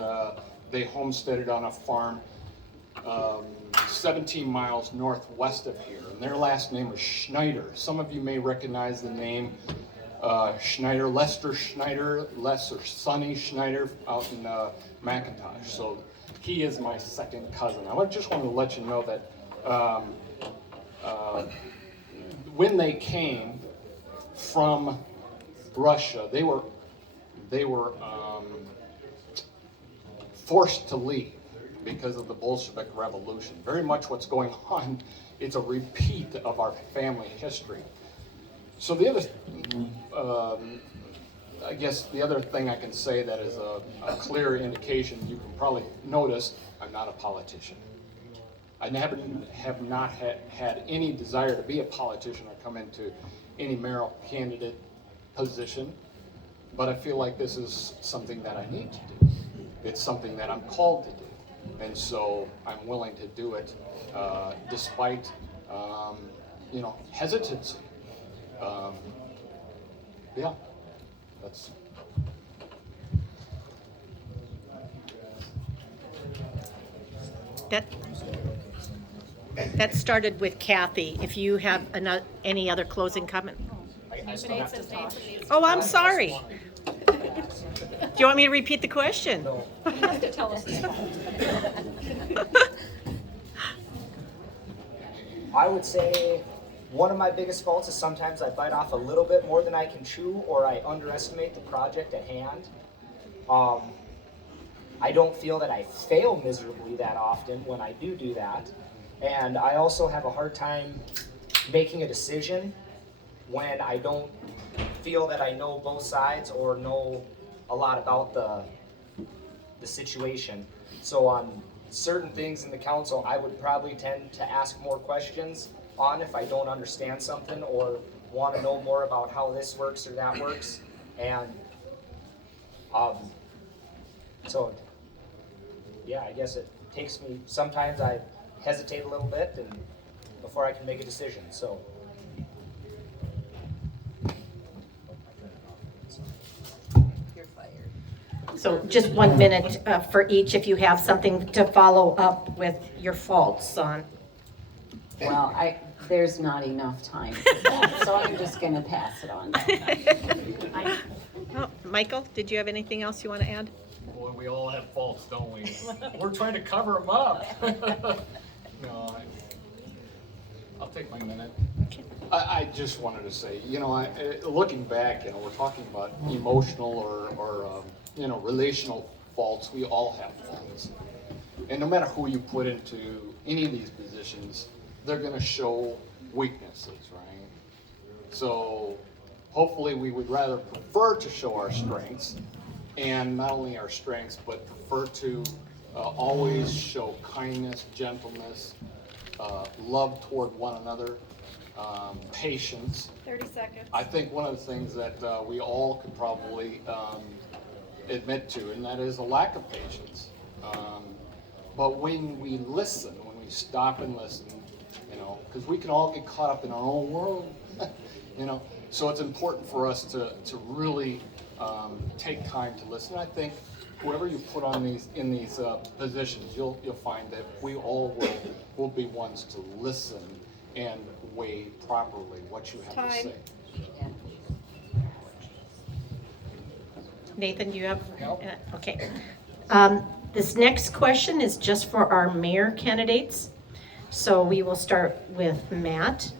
they homesteaded on a farm 17 miles northwest of here. And their last name was Schneider. Some of you may recognize the name Schneider, Lester Schneider, or Sonny Schneider out in McIntosh. So he is my second cousin. I just wanted to let you know that when they came from Russia, they were forced to leave because of the Bolshevik Revolution. Very much what's going on, it's a repeat of our family history. So the other, I guess the other thing I can say that is a clear indication, you can probably notice, I'm not a politician. I have not had any desire to be a politician or come into any mayoral candidate position, but I feel like this is something that I need to do. It's something that I'm called to do. And so I'm willing to do it despite, hesitancy. Yeah, that's. That started with Kathy. If you have any other closing comment? I still have to talk. Oh, I'm sorry. Do you want me to repeat the question? No. You have to tell us this. I would say one of my biggest faults is sometimes I bite off a little bit more than I can chew, or I underestimate the project at hand. I don't feel that I fail miserably that often when I do that. And I also have a hard time making a decision when I don't feel that I know both sides or know a lot about the situation. So on certain things in the council, I would probably tend to ask more questions on if I don't understand something or want to know more about how this works or that works. And so, yeah, I guess it takes me, sometimes I hesitate a little bit and before I can make a decision, so. So just 1 minute for each if you have something to follow up with your faults on. Well, there's not enough time for that, so I'm just gonna pass it on. Oh, Michael, did you have anything else you want to add? Boy, we all have faults, don't we? We're trying to cover them up. No, I'll take my minute. Okay. I just wanted to say, looking back, we're talking about emotional or relational faults. We all have faults. And no matter who you put into any of these positions, they're going to show weaknesses, right? So hopefully we would rather prefer to show our strengths, and not only our strengths, but prefer to always show kindness, gentleness, love toward one another, patience. 30 seconds. I think one of the things that we all could probably admit to, and that is a lack of patience. But when we listen, when we stop and listen, because we can all get caught up in our own world, so it's important for us to really take time to listen. I think whoever you put on in these positions, you'll find that we all will be ones to listen and weigh properly what you have to Time. say. Nathan, do you have? Okay. This next question is just for our mayor candidates. So we will start with Matt.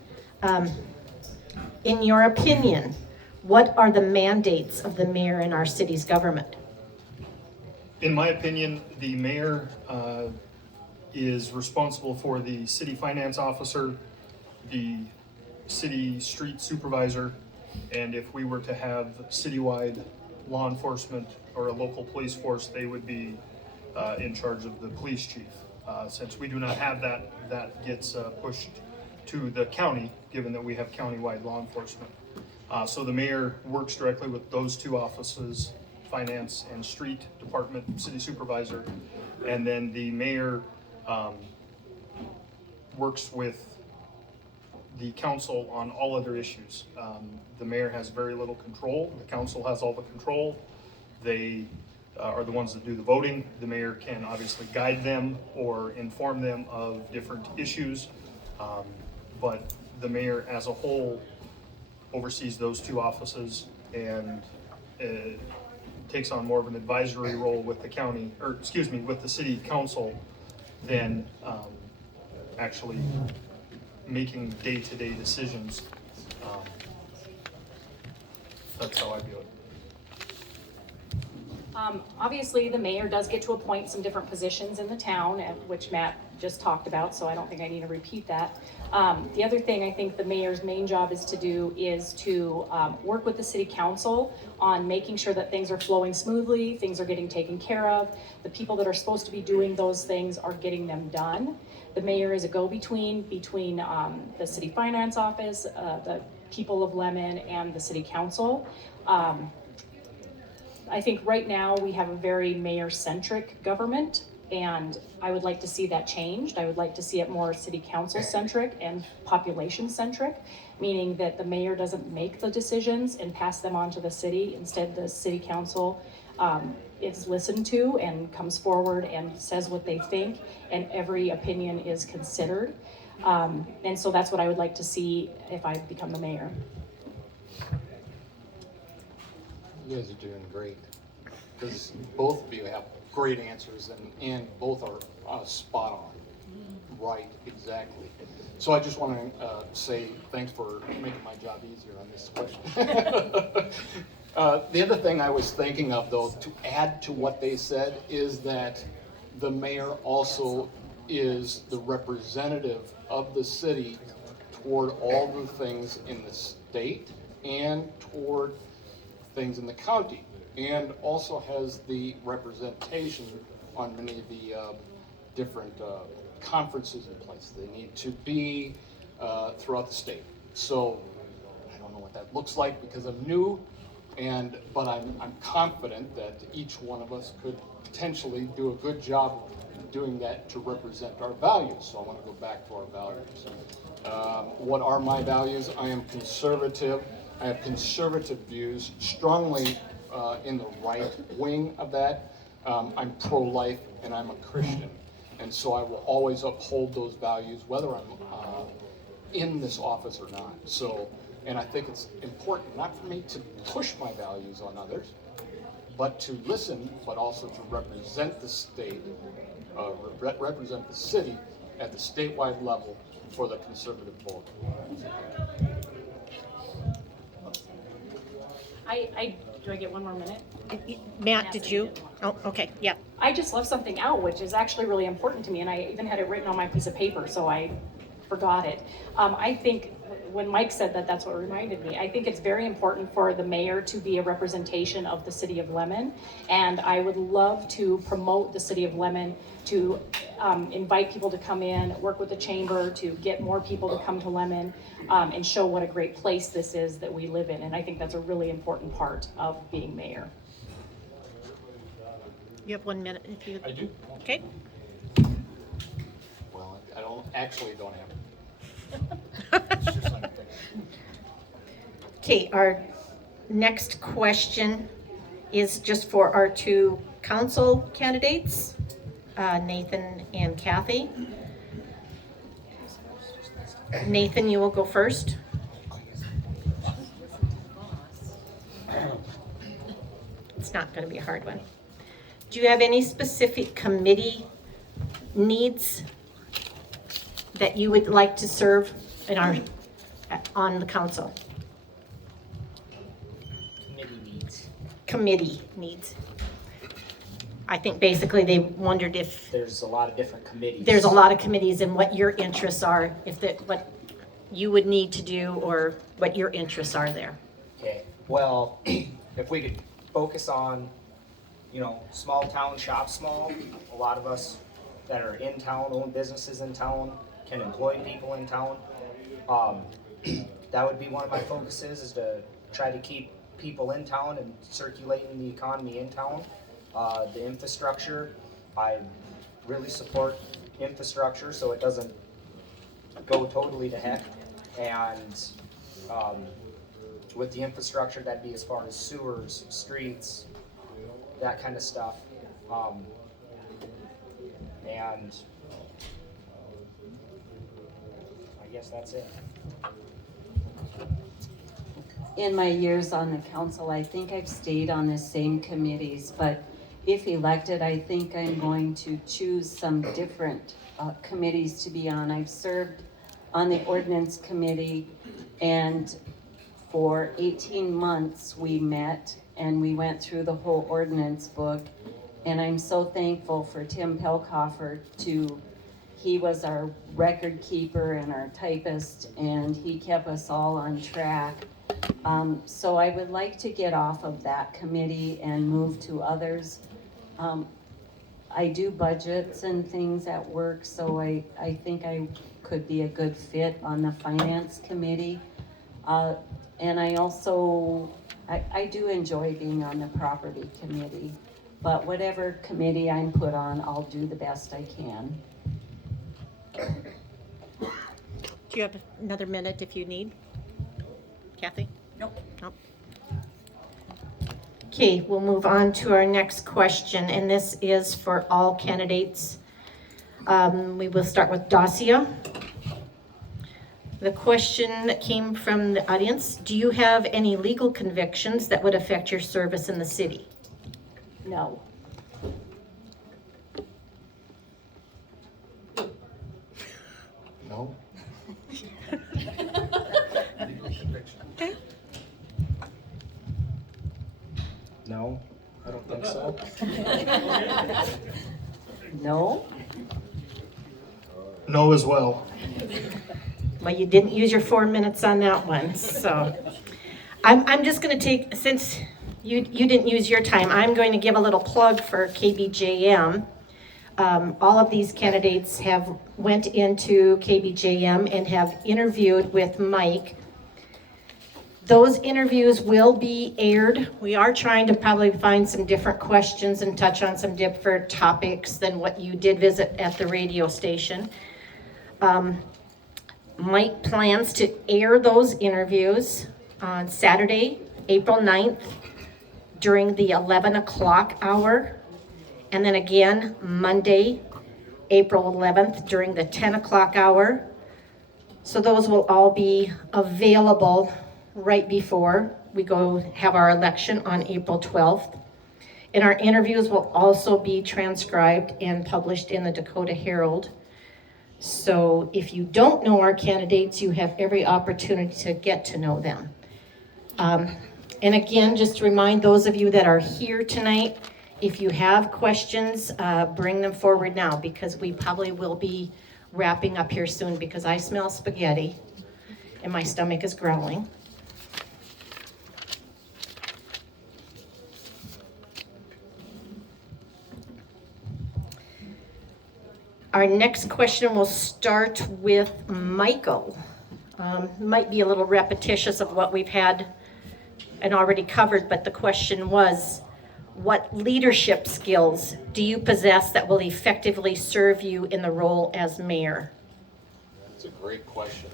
In your opinion, what are the mandates of the mayor in our city's government? In my opinion, the mayor is responsible for the city finance officer, the city street supervisor, and if we were to have citywide law enforcement or a local police force, they would be in charge of the police chief. Since we do not have that, that gets pushed to the county, given that we have countywide law enforcement. So the mayor works directly with those two offices, finance and street department, city supervisor, and then the mayor works with the council on all other issues. The mayor has very little control. The council has all the control. They are the ones that do the voting. The mayor can obviously guide them or inform them of different issues. But the mayor as a whole oversees those two offices and takes on more of an advisory role with the county, or excuse me, with the city council than actually making day-to-day decisions. That's how I view it. Obviously, the mayor does get to appoint some different positions in the town, which Matt just talked about, so I don't think I need to repeat that. The other thing I think the mayor's main job is to do is to work with the city council on making sure that things are flowing smoothly, things are getting taken care of, the people that are supposed to be doing those things are getting them done. The mayor is a go-between between the city finance office, the people of Lemmon, and the city council. I think right now we have a very mayor-centric government, and I would like to see that changed. I would like to see it more city council-centric and population-centric, meaning that the mayor doesn't make the decisions and pass them on to the city. Instead, the city council is listened to and comes forward and says what they think, and every opinion is considered. And so that's what I would like to see if I become the mayor. You guys are doing great, because both of you have great answers, and both are spot on. Right, exactly. So I just want to say thanks for making my job easier on this question. The other thing I was thinking of, though, to add to what they said, is that the mayor also is the representative of the city toward all the things in the state and toward things in the county, and also has the representation on many of the different conferences in place. They need to be throughout the state. So I don't know what that looks like because I'm new, but I'm confident that each one of us could potentially do a good job of doing that to represent our values. So I want to go back to our values. What are my values? I am conservative. I have conservative views, strongly in the right wing of that. I'm pro-life and I'm a Christian. And so I will always uphold those values, whether I'm in this office or not. So, and I think it's important, not for me to push my values on others, but to listen, but also to represent the state, represent the city at the statewide level for the conservative vote. Do I get one more minute? Matt, did you? Oh, okay, yeah. I just left something out, which is actually really important to me, and I even had it written on my piece of paper, so I forgot it. I think when Mike said that, that's what reminded me. I think it's very important for the mayor to be a representation of the city of Lemmon, and I would love to promote the city of Lemmon, to invite people to come in, work with the chamber to get more people to come to Lemmon, and show what a great place this is that we live in. And I think that's a really important part of being mayor. You have 1 minute if you. I do. Okay. Well, I don't have it. Okay, our next question is just for our two council candidates, Nathan and Kathy. Nathan, you will go first. It's not going to be a hard one. Do you have any specific committee needs that you would like to serve in on the council? Committee needs. I think basically they wondered if There's a lot of different committees. there's a lot of committees and what your interests are, what you would need to do or what your interests are there. Okay, well, if we could focus on, small town, shop small, a lot of us that are in town, own businesses in town, can employ people in town. That would be one of my focuses, is to try to keep people in town and circulating the economy in town. The infrastructure, I really support infrastructure so it doesn't go totally to heck. And with the infrastructure, that'd be as far as sewers, streets, that kind of stuff. And I guess that's it. In my years on the council, I think I've stayed on the same committees, but if elected, I think I'm going to choose some different committees to be on. I've served on the ordinance committee, and for 18 months we met and we went through the whole ordinance book, and I'm so thankful for Tim Pelkoffer. He was our record keeper and our typist, and he kept us all on track. So I would like to get off of that committee and move to others. I do budgets and things at work, so I think I could be a good fit on the finance committee. And I also, I do enjoy being on the property committee, but whatever committee I'm put on, I'll do the best I can. Do you have another minute if you need? Kathy? Nope. Nope. Okay, we'll move on to our next question, and this is for all candidates. We will start with Dacia. The question came from the audience: do you have any legal convictions that would affect your service in the city? No. No? Okay. No, I don't think so. No? No as well. Well, you didn't use your 4 minutes on that one, so. I'm just gonna take, since you didn't use your time, I'm going to give a little plug for KBJM. All of these candidates have went into KBJM and have interviewed with Mike. Those interviews will be aired. We are trying to probably find some different questions and touch on some different topics than what you did visit at the radio station. Mike plans to air those interviews on Saturday, April 9th, during the 11 o'clock hour. And then again, Monday, April 11th, during the 10 o'clock hour. So those will all be available right before we go have our election on April 12th. And our interviews will also be transcribed and published in the Dakota Herald. So if you don't know our candidates, you have every opportunity to get to know them. And again, just to remind those of you that are here tonight, if you have questions, bring them forward now, because we probably will be wrapping up here soon, because I smell spaghetti and my stomach is growling. Our next question will start with Michael. Might be a little repetitious of what we've had and already covered, but the question was, what leadership skills do you possess that will effectively serve you in the role as mayor? That's a great question.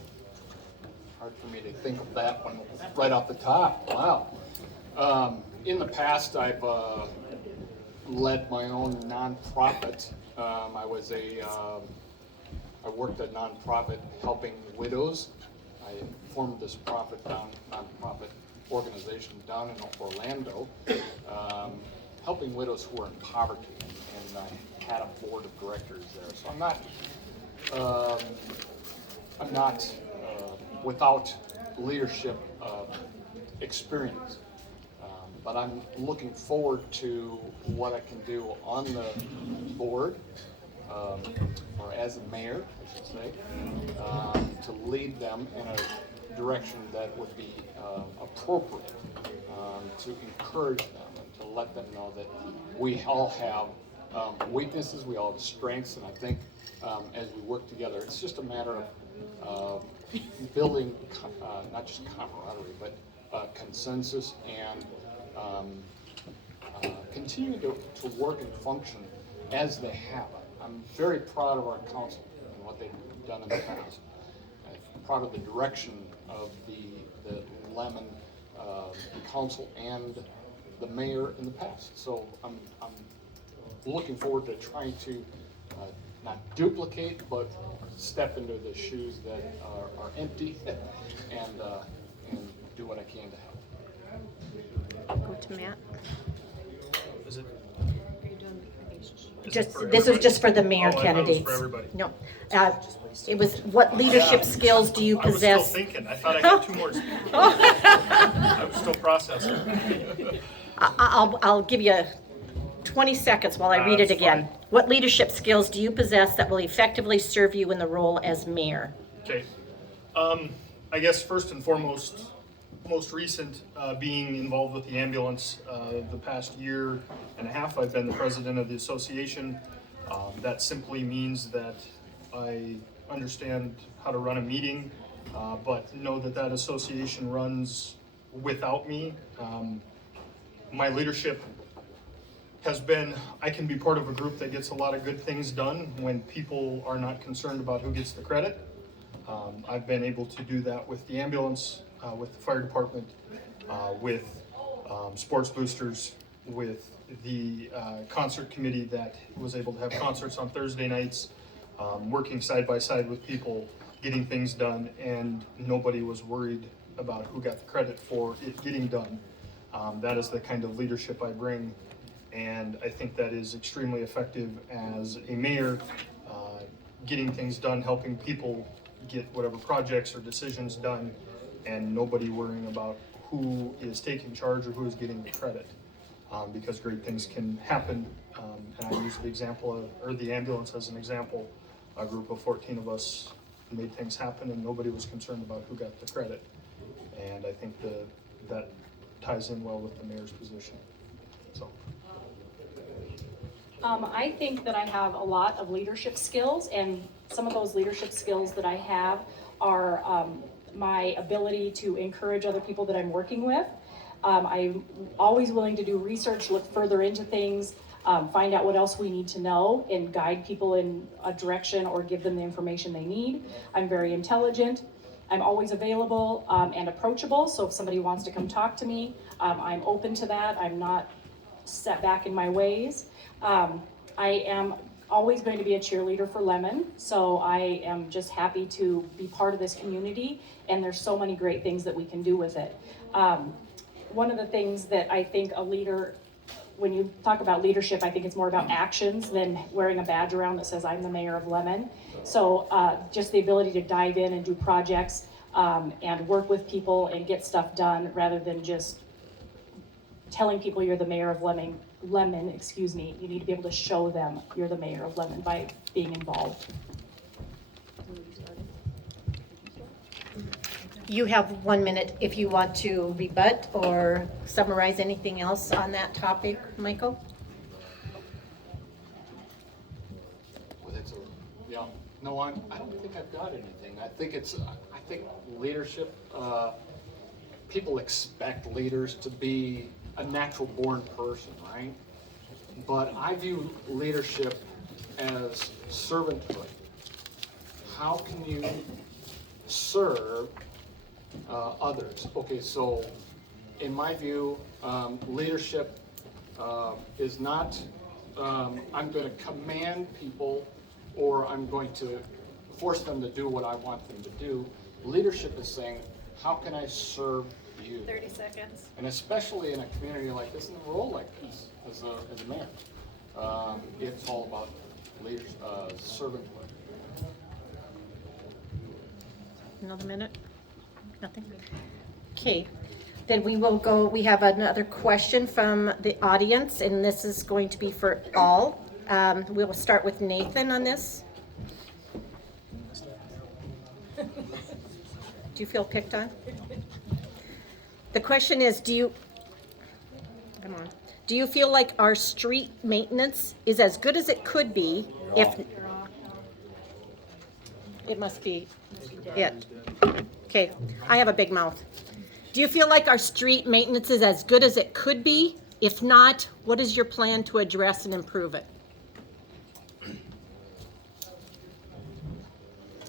Hard for me to think of that one right off the top. Wow. In the past, I've led my own nonprofit. I worked at a nonprofit helping widows. I formed this nonprofit organization down in Orlando, helping widows who are in poverty, and I had a board of directors there. So I'm not without leadership experience, but I'm looking forward to what I can do on the board, or as a mayor, I should say, to lead them in a direction that would be appropriate, to encourage them and to let them know that we all have weaknesses, we all have strengths, and I think as we work together, it's just a matter of building not just camaraderie, but consensus, and continue to work and function as they have. I'm very proud of our council and what they've done in the past. I'm proud of the direction of the Lemmon council and the mayor in the past. So I'm looking forward to trying to not duplicate, but step into the shoes that are empty and do what I can to help. Go to Matt. Is it? This is just for the mayor Oh, I thought it was candidates. for everybody. No, it was, what leadership skills do you I was possess? still thinking. I thought I had 2 more. I was still processing. I'll give you 20 seconds while I read it That's again. fine. What leadership skills do you possess that will effectively serve you in the role as mayor? Okay. I guess first and foremost, most recent, being involved with the ambulance, the past year and a half, I've been the president of the association. That simply means that I understand how to run a meeting, but know that that association runs without me. My leadership has been, I can be part of a group that gets a lot of good things done when people are not concerned about who gets the credit. I've been able to do that with the ambulance, with the fire department, with sports boosters, with the concert committee that was able to have concerts on Thursday nights, working side by side with people, getting things done, and nobody was worried about who got the credit for it getting done. That is the kind of leadership I bring, and I think that is extremely effective as a mayor, getting things done, helping people get whatever projects or decisions done, and nobody worrying about who is taking charge or who is getting the credit, because great things can happen. And I use the example of, the ambulance as an example. A group of 14 of us made things happen, and nobody was concerned about who got the credit. And I think that ties in well with the mayor's position. So. I think that I have a lot of leadership skills, and some of those leadership skills that I have are my ability to encourage other people that I'm working with. I'm always willing to do research, look further into things, find out what else we need to know, and guide people in a direction or give them the information they need. I'm very intelligent. I'm always available and approachable, so if somebody wants to come talk to me, I'm open to that. I'm not set back in my ways. I am always going to be a cheerleader for Lemmon, so I am just happy to be part of this community, and there's so many great things that we can do with it. One of the things that I think a leader, when you talk about leadership, I think it's more about actions than wearing a badge around that says I'm the mayor of Lemmon. So just the ability to dive in and do projects and work with people and get stuff done rather than just telling people you're the mayor of Lemmon, excuse me, you need to be able to show them you're the mayor of Lemmon by being involved. You have 1 minute if you want to rebut or summarize anything else on that topic, Michael. Well, that's no, I don't think I've got anything. I think leadership, people expect leaders to be a natural born person, right? But I view leadership as servanthood. How can you serve others? Okay, so in my view, leadership is not, I'm going to command people or I'm going to force them to do what I want them to do. Leadership is saying, how can I serve you? 30 seconds. And especially in a community like this, in a role like this, as a mayor, it's all about leaders, servanthood. Another minute? Nothing? Okay, then we will go, we have another question from the audience, and this is going to be for all. We will start with Nathan on this. Do you feel picked on? The question is, do you feel like our street maintenance is as good as it could be if, it must be it. Okay, I have a big mouth. Do you feel like our street maintenance is as good as it could be? If not, what is your plan to address and improve it?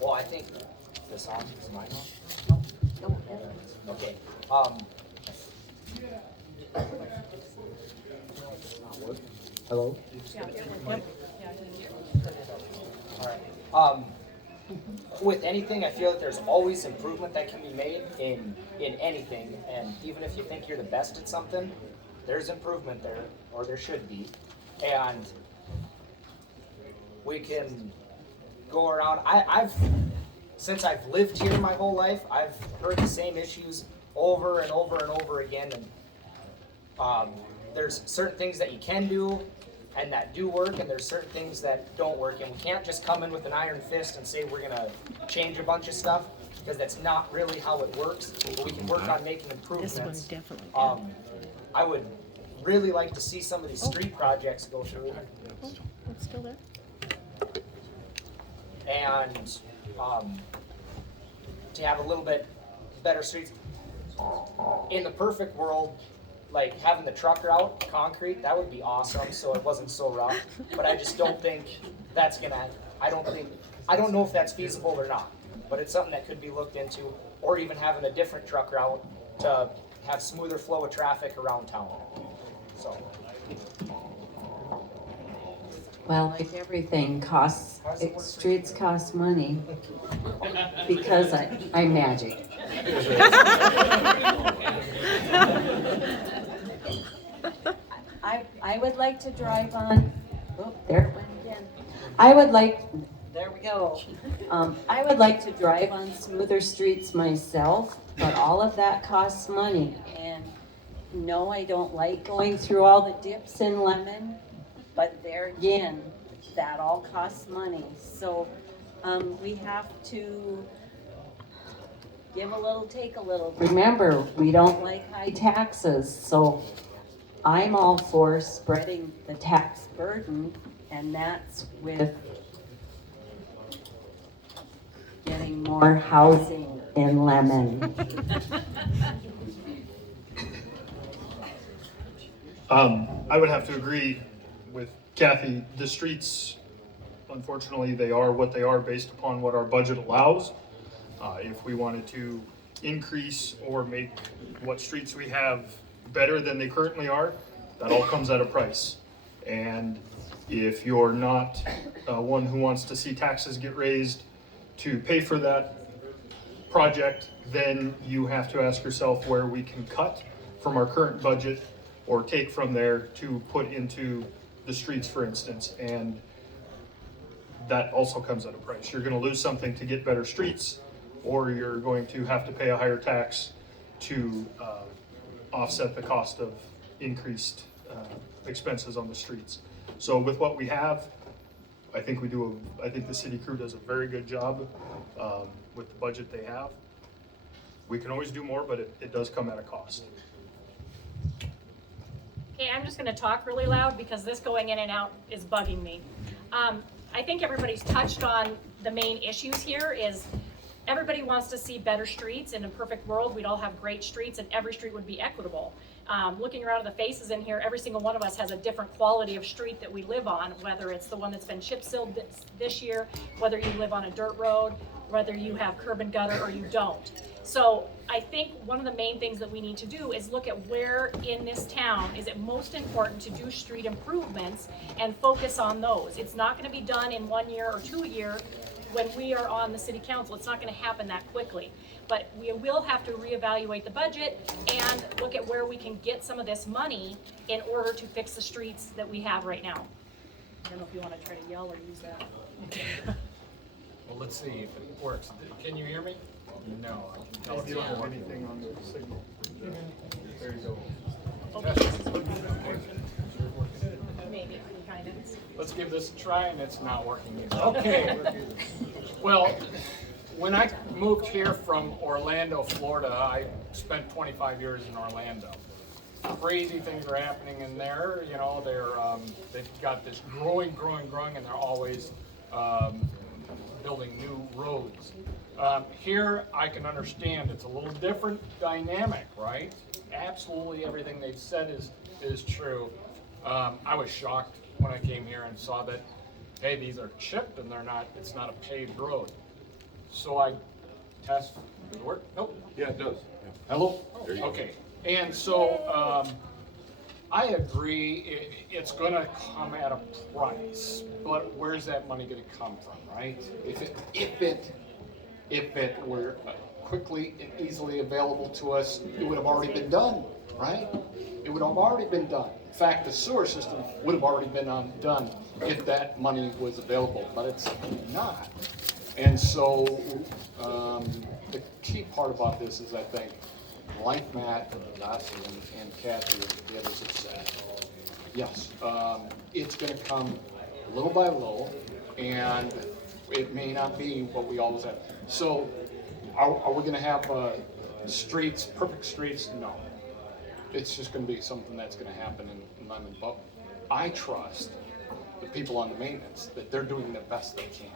Well, I think the song is mine. Okay. Hello. All right. With anything, I feel that there's always improvement that can be made in anything, and even if you think you're the best at something, there's improvement there, or there should be, and we can go around. Since I've lived here my whole life, I've heard the same issues over and over and over again, and there's certain things that you can do and that do work, and there's certain things that don't work, and we can't just come in with an iron fist and say we're gonna change a bunch of stuff, because that's not really how it works. But we can work on making improvements. This one definitely. I would really like to see some of these street projects go through, It's still there? and to have a little bit better streets. In the perfect world, like having the truck route concrete, that would be awesome, so it wasn't so rough. But I just don't think that's gonna, I don't know if that's feasible or not. But it's something that could be looked into, or even having a different truck route to have smoother flow of traffic around town. So. Well, like everything streets cost money because I'm magic. I would like to drive on, oh, there it went again. There we go. I would like to drive on smoother streets myself, but all of that costs money. And no, I don't like going through all the dips in Lemmon, but there again, that all costs money. So we have to give a little, take a little. Remember, we don't like high taxes, so I'm all for spreading the tax burden, and that's with getting more housing in Lemmon. I would have to agree with Kathy. The streets, unfortunately, they are what they are based upon what our budget allows. If we wanted to increase or make what streets we have better than they currently are, that all comes at a price. And if you're not one who wants to see taxes get raised to pay for that project, then you have to ask yourself where we can cut from our current budget or take from there to put into the streets, for instance. And that also comes at a price. You're going to lose something to get better streets, or you're going to have to pay a higher tax to offset the cost of increased expenses on the streets. So with what we have, I think I think the city crew does a very good job with the budget they have. We can always do more, but it does come at a cost. Okay, I'm just gonna talk really loud because this going in and out is bugging me. I think everybody's touched on the main issues here is everybody wants to see better streets. In a perfect world, we'd all have great streets and every street would be equitable. Looking around at the faces in here, every single one of us has a different quality of street that we live on, whether it's the one that's been chip sealed this year, whether you live on a dirt road, whether you have curb and gutter or you don't. So I think one of the main things that we need to do is look at where in this town is it most important to do street improvements and focus on those. It's not gonna be done in 1 year or 2 years when we are on the city council. It's not gonna happen that quickly. But we will have to reevaluate the budget and look at where we can get some of this money in order to fix the streets that we have right now. I don't know if you wanna try to yell or use that. Well, let's see if it works. Can you hear me? No, I can tell it's You don't not have working. anything on the signal. There you go. Okay, this is working. Maybe, kind of. Let's give this a try, and it's not working either. Okay. Well, when I moved here from Orlando, Florida, I spent 25 years in Orlando. Crazy things are happening in there. You know, they've got this growing, and they're always building new roads. Here, I can understand it's a little different dynamic, right? Absolutely everything they've said is true. I was shocked when I came here and saw that, hey, these are chipped and it's not a paved road. So I test, does it work? Nope. Yeah, it does. Yeah. Hello? There you go. Okay, and so, I agree, it's gonna come at a price, but where's that money gonna come from, right? If it were quickly and easily available to us, it would have already been done, right? It would have already been done. In fact, the sewer system would have already been done if that money was available, but it's not. And so, the key part about this is, I think, like Matt and Dotsie and Kathy and the others have said, yes, it's gonna come little by little, and it may not be what we always have. So, are we gonna have streets, perfect streets? No. It's just gonna be something that's gonna happen in Lemmon. But I trust the people on the maintenance that they're doing the best they can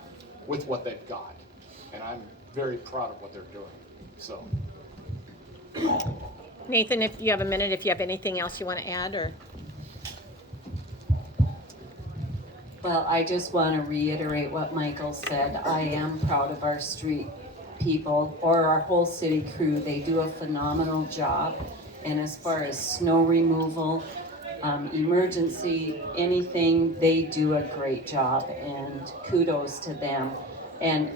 with what they've got. And I'm very proud of what they're doing, so. Nathan, if you have a minute, if you have anything else you want to add, or? Well, I just want to reiterate what Michael said. I am proud of our street people or our whole city crew. They do a phenomenal job. And as far as snow removal, emergency, anything, they do a great job, and kudos to them. And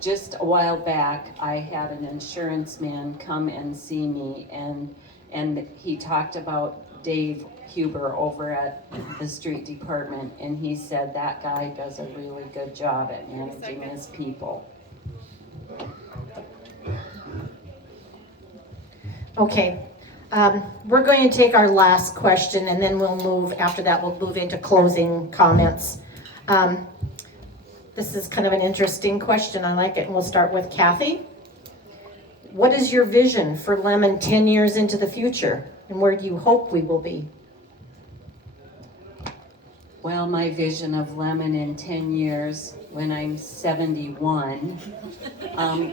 just a while back, I had an insurance man come and see me, and he talked about Dave Huber over at the street department, and he said that guy does a really good job at managing his people. Okay, we're going to take our last question, and then after that, we'll move into closing comments. This is kind of an interesting question. I like it, and we'll start with Kathy. What is your vision for Lemmon 10 years into the future, and where do you hope we will be? Well, my vision of Lemmon in 10 years, when I'm 71,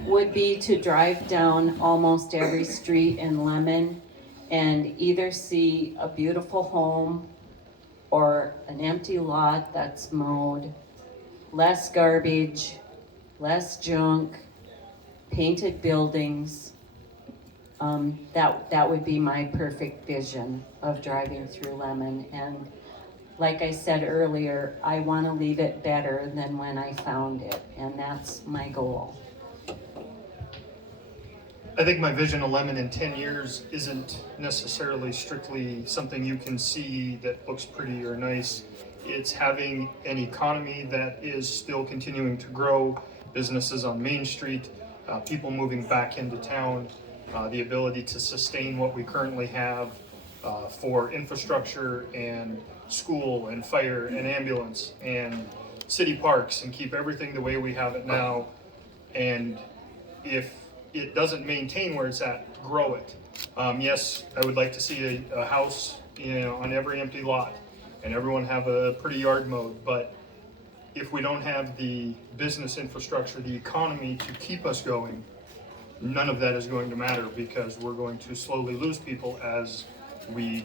would be to drive down almost every street in Lemmon and either see a beautiful home or an empty lot that's mowed, less garbage, less junk, painted buildings. That would be my perfect vision of driving through Lemmon. And like I said earlier, I want to leave it better than when I found it, and that's my goal. I think my vision of Lemmon in 10 years isn't necessarily strictly something you can see that looks pretty or nice. It's having an economy that is still continuing to grow, businesses on Main Street, people moving back into town, the ability to sustain what we currently have, for infrastructure and school and fire and ambulance and city parks and keep everything the way we have it now. And if it doesn't maintain where it's at, grow it. Yes, I would like to see a house, on every empty lot and everyone have a pretty yard mode, but if we don't have the business infrastructure, the economy to keep us going, none of that is going to matter, because we're going to slowly lose people as we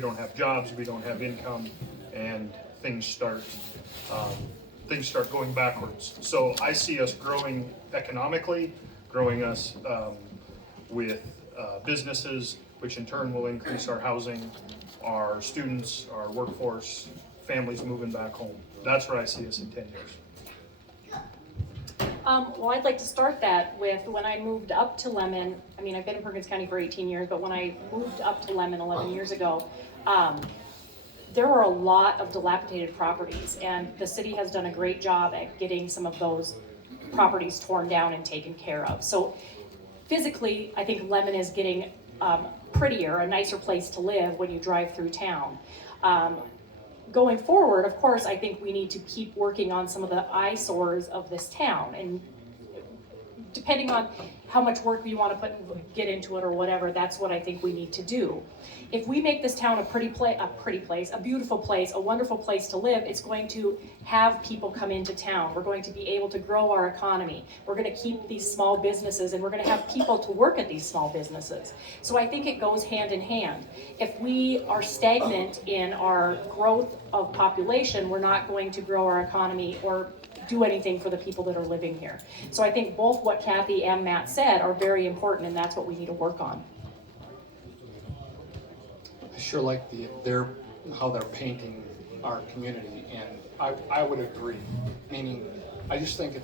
don't have jobs, we don't have income, and things start going backwards. So I see us growing economically, growing us with businesses, which in turn will increase our housing, our students, our workforce, families moving back home. That's where I see us in 10 years. Well, I'd like to start that with when I moved up to Lemmon. I mean, I've been in Perkins County for 18 years, but when I moved up to Lemmon 11 years ago, there were a lot of dilapidated properties, and the city has done a great job at getting some of those properties torn down and taken care of. So physically, I think Lemmon is getting prettier, a nicer place to live when you drive through town. Going forward, of course, I think we need to keep working on some of the eyesores of this town, and depending on how much work we want to get into it or whatever, that's what I think we need to do. If we make this town a pretty place, a beautiful place, a wonderful place to live, it's going to have people come into town. We're going to be able to grow our economy. We're going to keep these small businesses, and we're going to have people to work at these small businesses. So I think it goes hand in hand. If we are stagnant in our growth of population, we're not going to grow our economy or do anything for the people that are living here. So I think both what Kathy and Matt said are very important, and that's what we need to work on. I sure like how they're painting our community, and I would agree. Meaning, I just think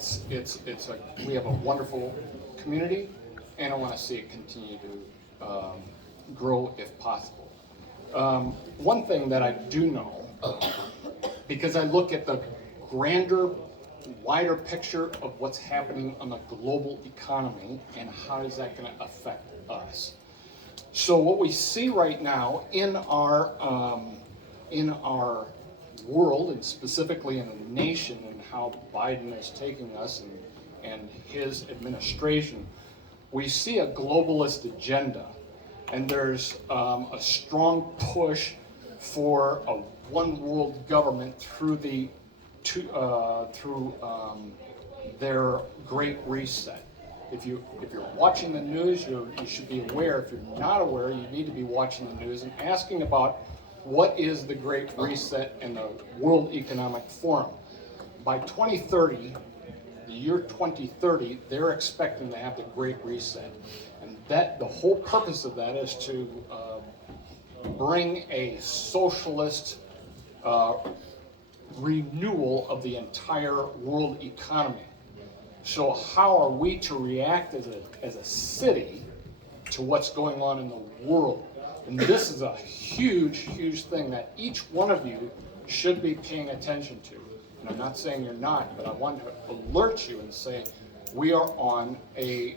we have a wonderful community, and I want to see it continue to grow if possible. One thing that I do know, because I look at the grander, wider picture of what's happening on the global economy and how is that going to affect us. So what we see right now in our world, and specifically in the nation, and how Biden is taking us and his administration, we see a globalist agenda, and there's a strong push for a one world government through their Great Reset. If you're watching the news, you should be aware. If you're not aware, you need to be watching the news and asking about what is the Great Reset and the World Economic Forum. By 2030, the year 2030, they're expecting to have the Great Reset. And the whole purpose of that is to bring a socialist renewal of the entire world economy. So how are we to react as a city to what's going on in the world? And this is a huge, huge thing that each one of you should be paying attention to. And I'm not saying you're not, but I want to alert you and say we are on a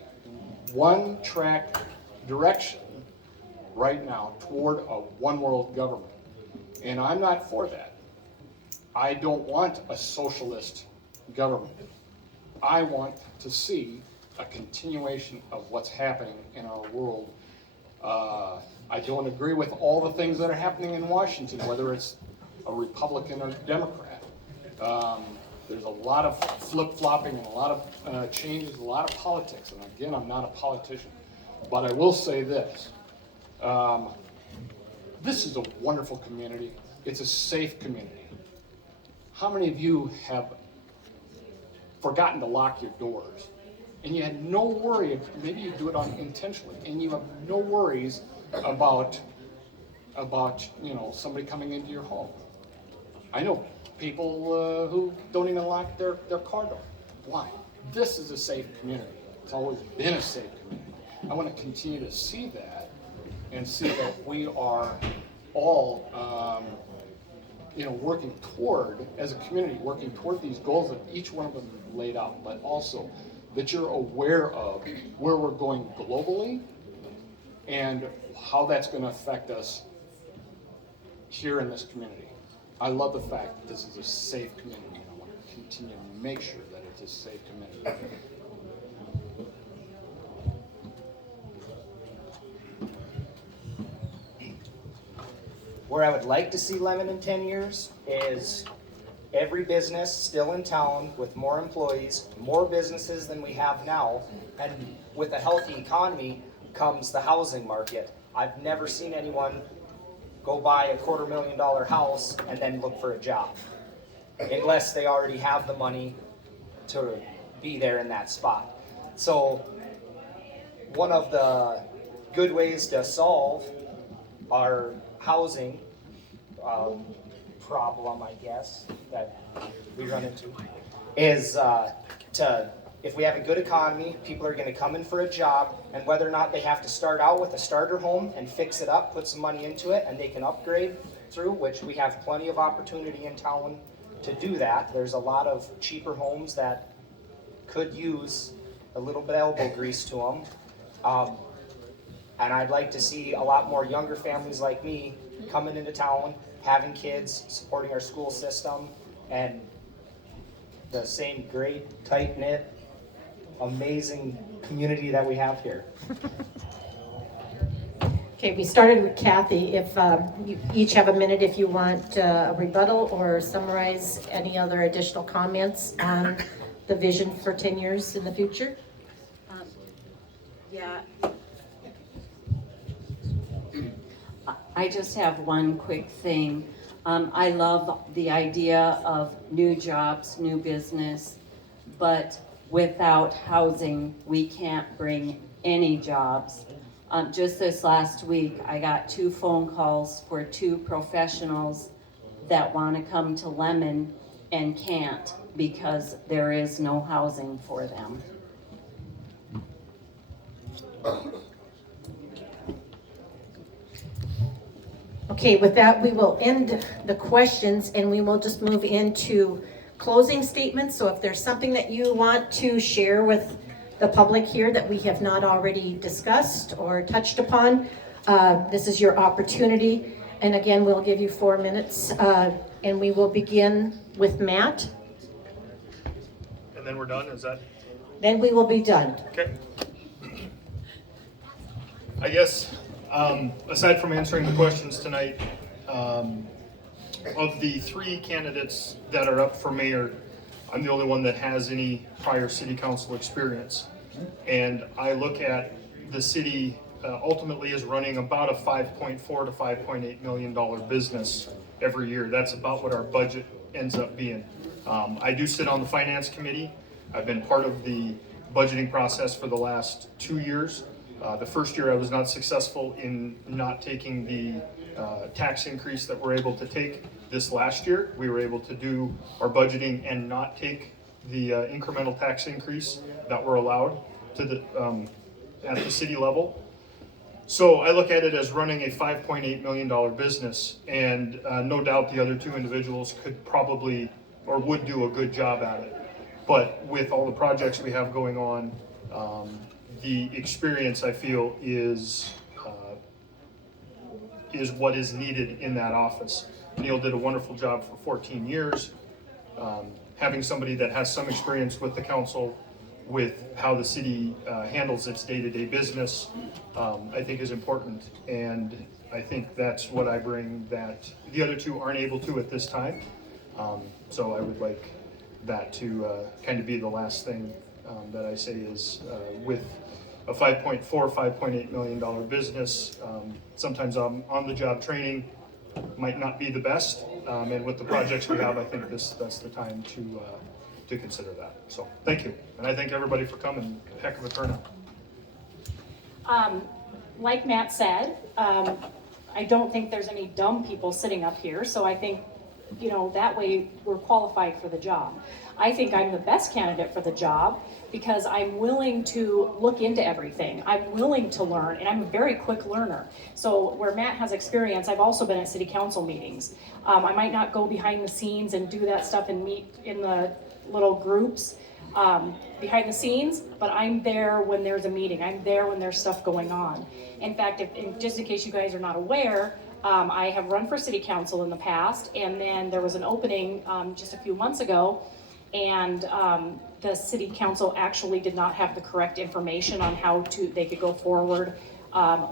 one-track direction right now toward a one-world government. And I'm not for that. I don't want a socialist government. I want to see a continuation of what's happening in our world. I don't agree with all the things that are happening in Washington, whether it's a Republican or Democrat. There's a lot of flip-flopping and a lot of changes, a lot of politics. And again, I'm not a politician. But I will say this. This is a wonderful community. It's a safe community. How many of you have forgotten to lock your doors? And you had no worry, maybe you do it unintentionally, and you have no worries about somebody coming into your home. I know people who don't even lock their car door. Why? This is a safe community. It's always been a safe community. I want to continue to see that and see that we are all working toward, as a community, working toward these goals that each one of them laid out, but also that you're aware of where we're going globally and how that's gonna affect us here in this community. I love the fact that this is a safe community, and I want to continue to make sure that it's a safe community. Where I would like to see Lemmon in 10 years is every business still in town with more employees, more businesses than we have now, and with a healthy economy comes the housing market. I've never seen anyone go buy a $250,000 house and then look for a job, unless they already have the money to be there in that spot. So one of the good ways to solve our housing problem, I guess, that we run into is if we have a good economy, people are going to come in for a job, and whether or not they have to start out with a starter home and fix it up, put some money into it, and they can upgrade through, which we have plenty of opportunity in town to do that. There's a lot of cheaper homes that could use a little bit of elbow grease to them. And I'd like to see a lot more younger families like me coming into town, having kids, supporting our school system, and the same great, tight-knit, amazing community that we have here. Okay, we started with Kathy. If you each have a minute if you want a rebuttal or summarize any other additional comments on the vision for 10 years in the future. Yeah. I just have one quick thing. I love the idea of new jobs, new business, but without housing, we can't bring any jobs. Just this last week, I got 2 phone calls for 2 professionals that want to come to Lemmon and can't because there is no housing for them. Okay, with that, we will end the questions and we will just move into closing statements. So if there's something that you want to share with the public here that we have not already discussed or touched upon, this is your opportunity. And again, we'll give you 4 minutes and we will begin with Matt. And then we're done, is that? Then we will be done. Okay. I guess, aside from answering the questions tonight, of the 3 candidates that are up for mayor, I'm the only one that has any prior city council experience. And I look at the city ultimately is running about a $5.4 to $5.8 million business every year. That's about what our budget ends up being. I do sit on the finance committee. I've been part of the budgeting process for the last 2 years. The first year I was not successful in not taking the tax increase that we're able to take. This last year, we were able to do our budgeting and not take the incremental tax increase that we're allowed to the at the city level. So I look at it as running a $5.8 million business, and no doubt the other 2 individuals could probably or would do a good job at it. But with all the projects we have going on, the experience I feel is what is needed in that office. Neil did a wonderful job for 14 years. Having somebody that has some experience with the council, with how the city handles its day-to-day business, I think is important. And I think that's what I bring that the other 2 aren't able to at this time. So I would like that to kind of be the last thing that I say is with a $5.8 million business. Sometimes on-the-job training might not be the best, and with the projects we have, I think that's the time to consider that. So thank you, and I thank everybody for coming. Heck of a turnout. Like Matt said, I don't think there's any dumb people sitting up here, so I think, you know, that way we're qualified for the job. I think I'm the best candidate for the job because I'm willing to look into everything. I'm willing to learn, and I'm a very quick learner. So where Matt has experience, I've also been at city council meetings. I might not go behind the scenes and do that stuff and meet in the little groups, behind the scenes, but I'm there when there's a meeting. I'm there when there's stuff going on. In fact, just in case you guys are not aware, I have run for city council in the past, and then there was an opening just a few months ago, and the city council actually did not have the correct information on how they could go forward,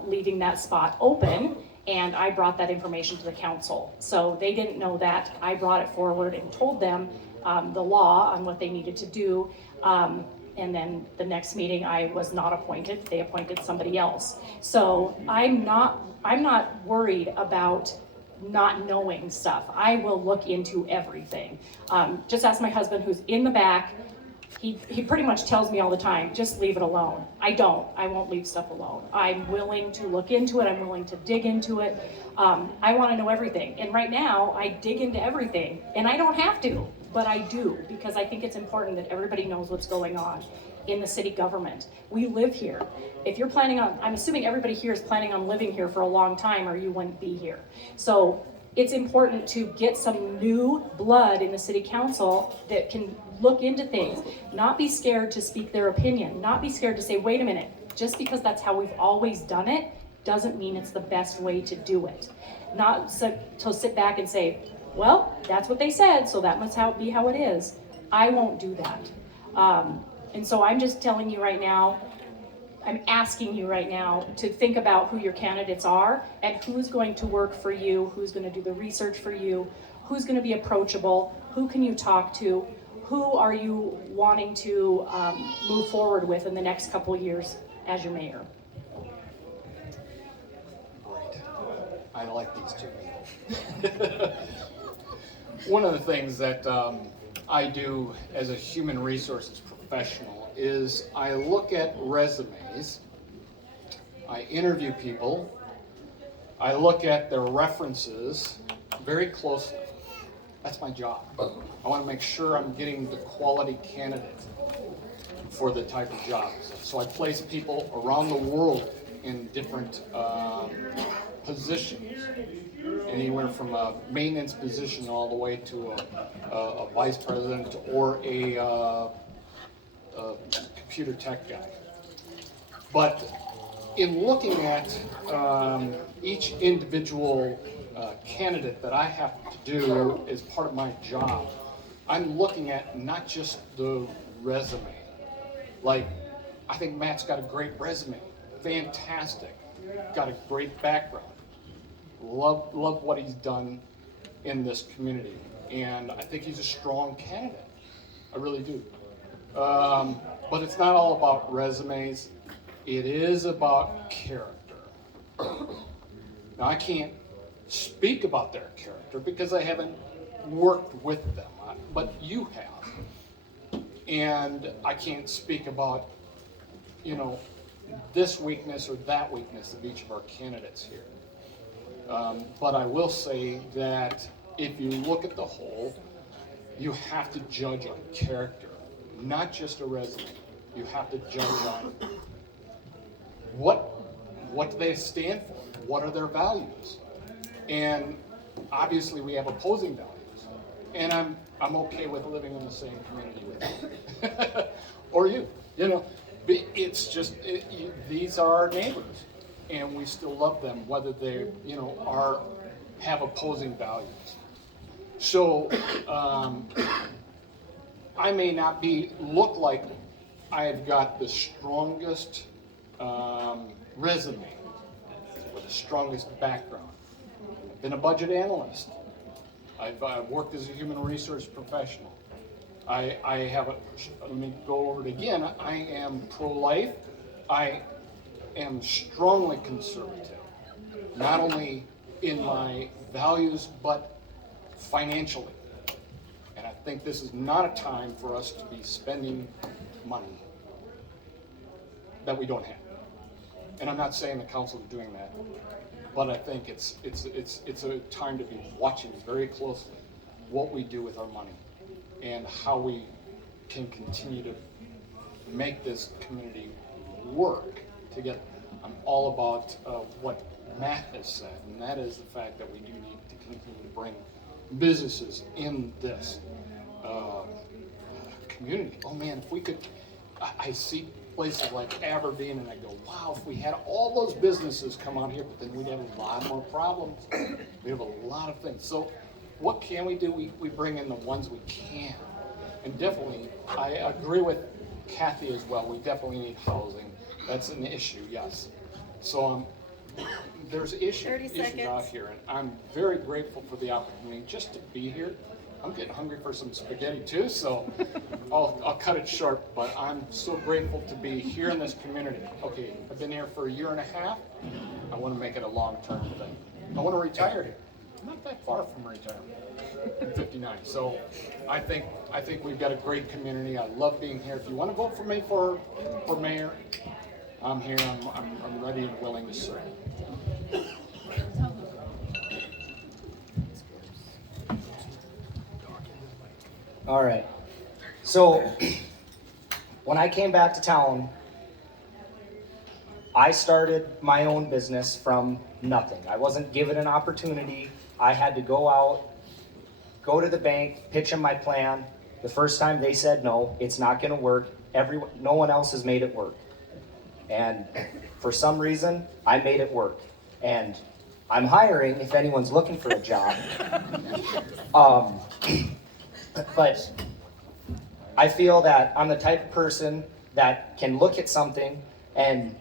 leaving that spot open, and I brought that information to the council. So they didn't know that. I brought it forward and told them the law on what they needed to do. And then the next meeting, I was not appointed. They appointed somebody else. So I'm not worried about not knowing stuff. I will look into everything. Just ask my husband, who's in the back. He pretty much tells me all the time, just leave it alone. I won't leave stuff alone. I'm willing to look into it. I'm willing to dig into it. I want to know everything. And right now, I dig into everything. And I don't have to, but I do, because I think it's important that everybody knows what's going on in the city government. We live here. If you're planning on, I'm assuming everybody here is planning on living here for a long time, or you wouldn't be here. So it's important to get some new blood in the city council that can look into things, not be scared to speak their opinion, not be scared to say, wait a minute, just because that's how we've always done it, doesn't mean it's the best way to do it. Not to sit back and say, well, that's what they said, so that must be how it is. I won't do that. And so I'm just telling you right now, I'm asking you right now to think about who your candidates are and who's going to work for you, who's going to do the research for you, who's going to be approachable, who can you talk to, who are you wanting to move forward with in the next couple of years as your mayor. Great. I like these two people. One of the things that I do as a human resources professional is I look at resumes, I interview people, I look at their references very closely. That's my job. I want to make sure I'm getting the quality candidate for the type of jobs. So I place people around the world in different positions, anywhere from a maintenance position all the way to a vice president or a computer tech guy. But in looking at each individual candidate that I have to do as part of my job, I'm looking at not just the resume. Like, I think Matt's got a great resume, fantastic, got a great background. Love what he's done in this community, and I think he's a strong candidate. I really do. But it's not all about resumes. It is about character. Now, I can't speak about their character because I haven't worked with them, but you have. And I can't speak about, this weakness or that weakness of each of our candidates here. But I will say that if you look at the whole, you have to judge on character, not just a resume. You have to judge on what do they stand for? What are their values? And obviously we have opposing values. And I'm okay with living in the same community with you. Or you. It's just, these are our neighbors. And we still love them, whether they, have opposing values. So, I may not look like I've got the strongest resume or the strongest background. I've been a budget analyst. I've worked as a human resource professional. Let me go over it again. I am pro-life. I am strongly conservative, not only in my values, but financially. And I think this is not a time for us to be spending money that we don't have. And I'm not saying the council is doing that, but I think it's a time to be watching very closely what we do with our money and how we can continue to make this community work together. I'm all about what Matt has said, and that is the fact that we do need to continue to bring businesses in this community. Oh man, if we could, I see places like Aberdeen and I go, wow, if we had all those businesses come out here, but then we'd have a lot more problems. We have a lot of things. So what can we do? We bring in the ones we can. And definitely, I agree with Kathy as well. We definitely need housing. That's an issue, yes. So there's issues out here, and I'm very grateful for the opportunity just to be here. I'm getting hungry for some spaghetti too, so I'll cut it short, but I'm so grateful to be here in this community. Okay, I've been here for a year and a half. I want to make it a long-term thing. I want to retire here. I'm not that far from retirement. I'm 59, so I think we've got a great community. I love being here. If you want to vote for me for mayor, I'm here. I'm ready and willing to serve. All right. So when I came back to town, I started my own business from nothing. I wasn't given an opportunity. I had to go out, go to the bank, pitch them my plan. The first time they said no, it's not going to work. No one else has made it work. And for some reason, I made it work. And I'm hiring if anyone's looking for a job. But I feel that I'm the type of person that can look at something and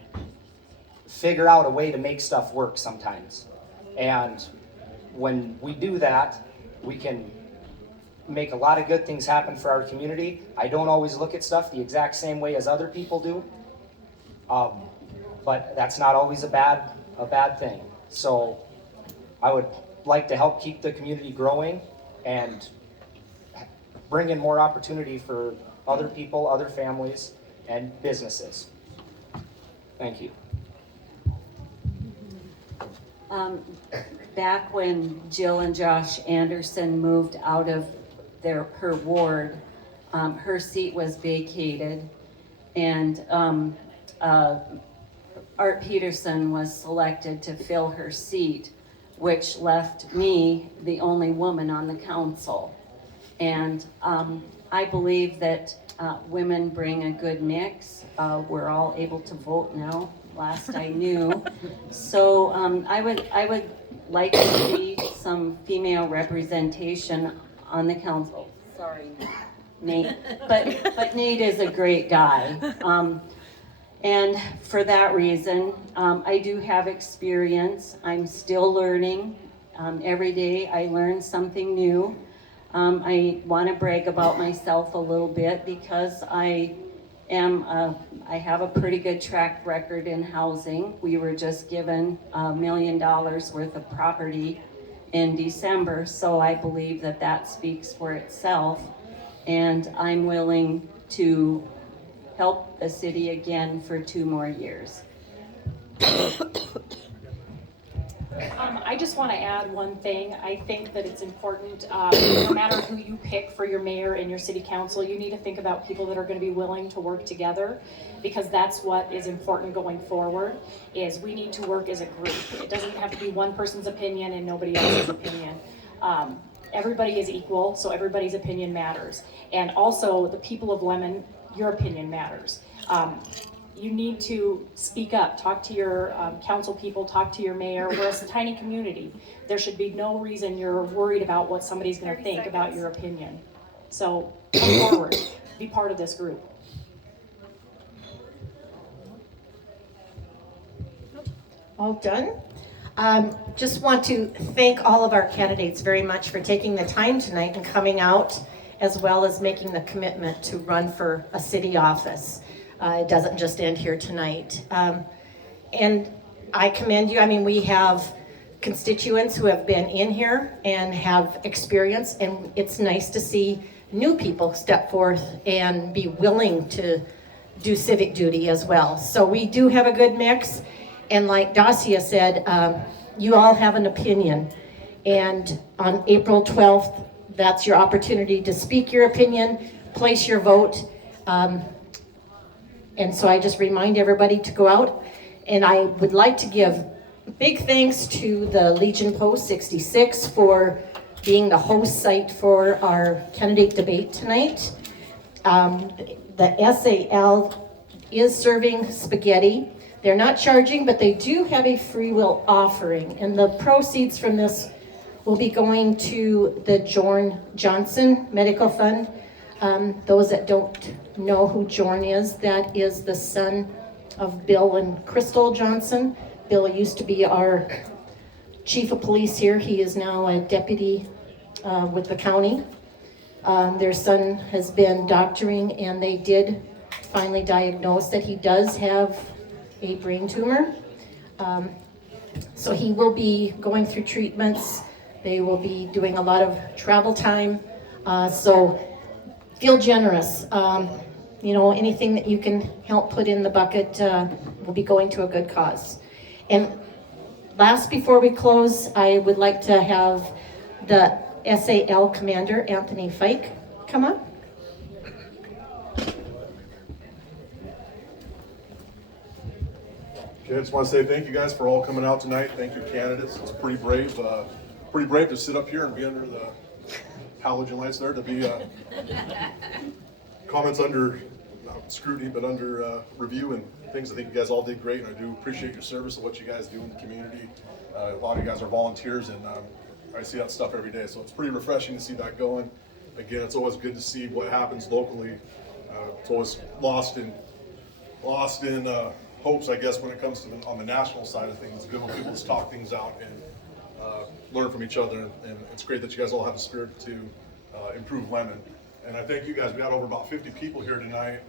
figure out a way to make stuff work sometimes. And when we do that, we can make a lot of good things happen for our community. I don't always look at stuff the exact same way as other people do, but that's not always a bad thing. So I would like to help keep the community growing and bring in more opportunity for other people, other families, and businesses. Thank you. Back when Jill and Josh Anderson moved out of her ward, her seat was vacated, and Art Peterson was selected to fill her seat, which left me the only woman on the council. And I believe that women bring a good mix. We're all able to vote now, last I knew. So I would like to see some female representation on the council. Sorry, Nate, but Nate is a great guy. And for that reason, I do have experience. I'm still learning. Every day I learn something new. I want to brag about myself a little bit because I have a pretty good track record in housing. We were just given $1 million worth of property in December, so I believe that speaks for itself. And I'm willing to help the city again for 2 more years. I just want to add one thing. I think that it's important, no matter who you pick for your mayor and your city council, you need to think about people that are going to be willing to work together, because that's what is important going forward, is we need to work as a group. It doesn't have to be one person's opinion and nobody else's opinion. Everybody is equal, so everybody's opinion matters. And also, the people of Lemmon, your opinion matters. You need to speak up, talk to your council people, talk to your mayor. We're a tiny community. There should be no reason you're worried about what somebody's going to think about your opinion. So come forward, be part of this group. All done? Just want to thank all of our candidates very much for taking the time tonight and coming out, as well as making the commitment to run for a city office. It doesn't just end here tonight. And I commend you. I mean, we have constituents who have been in here and have experience, and it's nice to see new people step forth and be willing to do civic duty as well. So we do have a good mix. And like Dacia said, you all have an opinion. And on April 12th, that's your opportunity to speak your opinion, place your vote. And so I just remind everybody to go out. And I would like to give big thanks to the Legion Post 66 for being the host site for our candidate debate tonight. The SAL is serving spaghetti. They're not charging, but they do have a free will offering, and the proceeds from this will be going to the Jorn Johnson Medical Fund. Those that don't know who Jorn is, that is the son of Bill and Crystal Johnson. Bill used to be our chief of police here. He is now a deputy with the county. Their son has been doctoring, and they did finally diagnose that he does have a brain tumor. So he will be going through treatments. They will be doing a lot of travel time. So feel generous. You know, anything that you can help put in the bucket will be going to a good cause. And last, before we close, I would like to have the SAL Commander, Anthony Fike, come up. Okay, I just want to say thank you guys for all coming out tonight. Thank you, candidates. It's pretty brave to sit up here and be under the halogen lights there, to be comments under not scrutiny, but under review and things. I think you guys all did great, and I do appreciate your service and what you guys do in the community. A lot of you guys are volunteers, and I see that stuff every day, so it's pretty refreshing to see that going. Again, it's always good to see what happens locally. It's always lost in hopes, I guess, when it comes to on the national side of things. It's good when people just talk things out and learn from each other, and it's great that you guys all have the spirit to improve Lemmon. And I thank you guys. We got over about 50 people here tonight.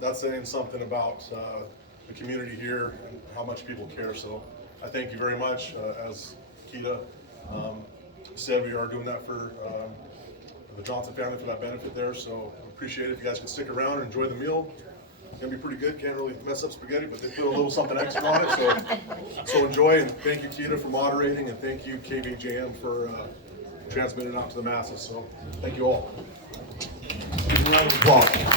That's saying something about the community here and how much people care. So I thank you very much. As Keita said, we are doing that for the Johnson family, for that benefit there. So I appreciate it. If you guys can stick around and enjoy the meal. It's gonna be pretty good. Can't really mess up spaghetti, but they put a little something extra on it. So enjoy, and thank you, Keita, for moderating, and thank you, KBJM, for transmitting out to the masses. So thank you all. Give a round of applause.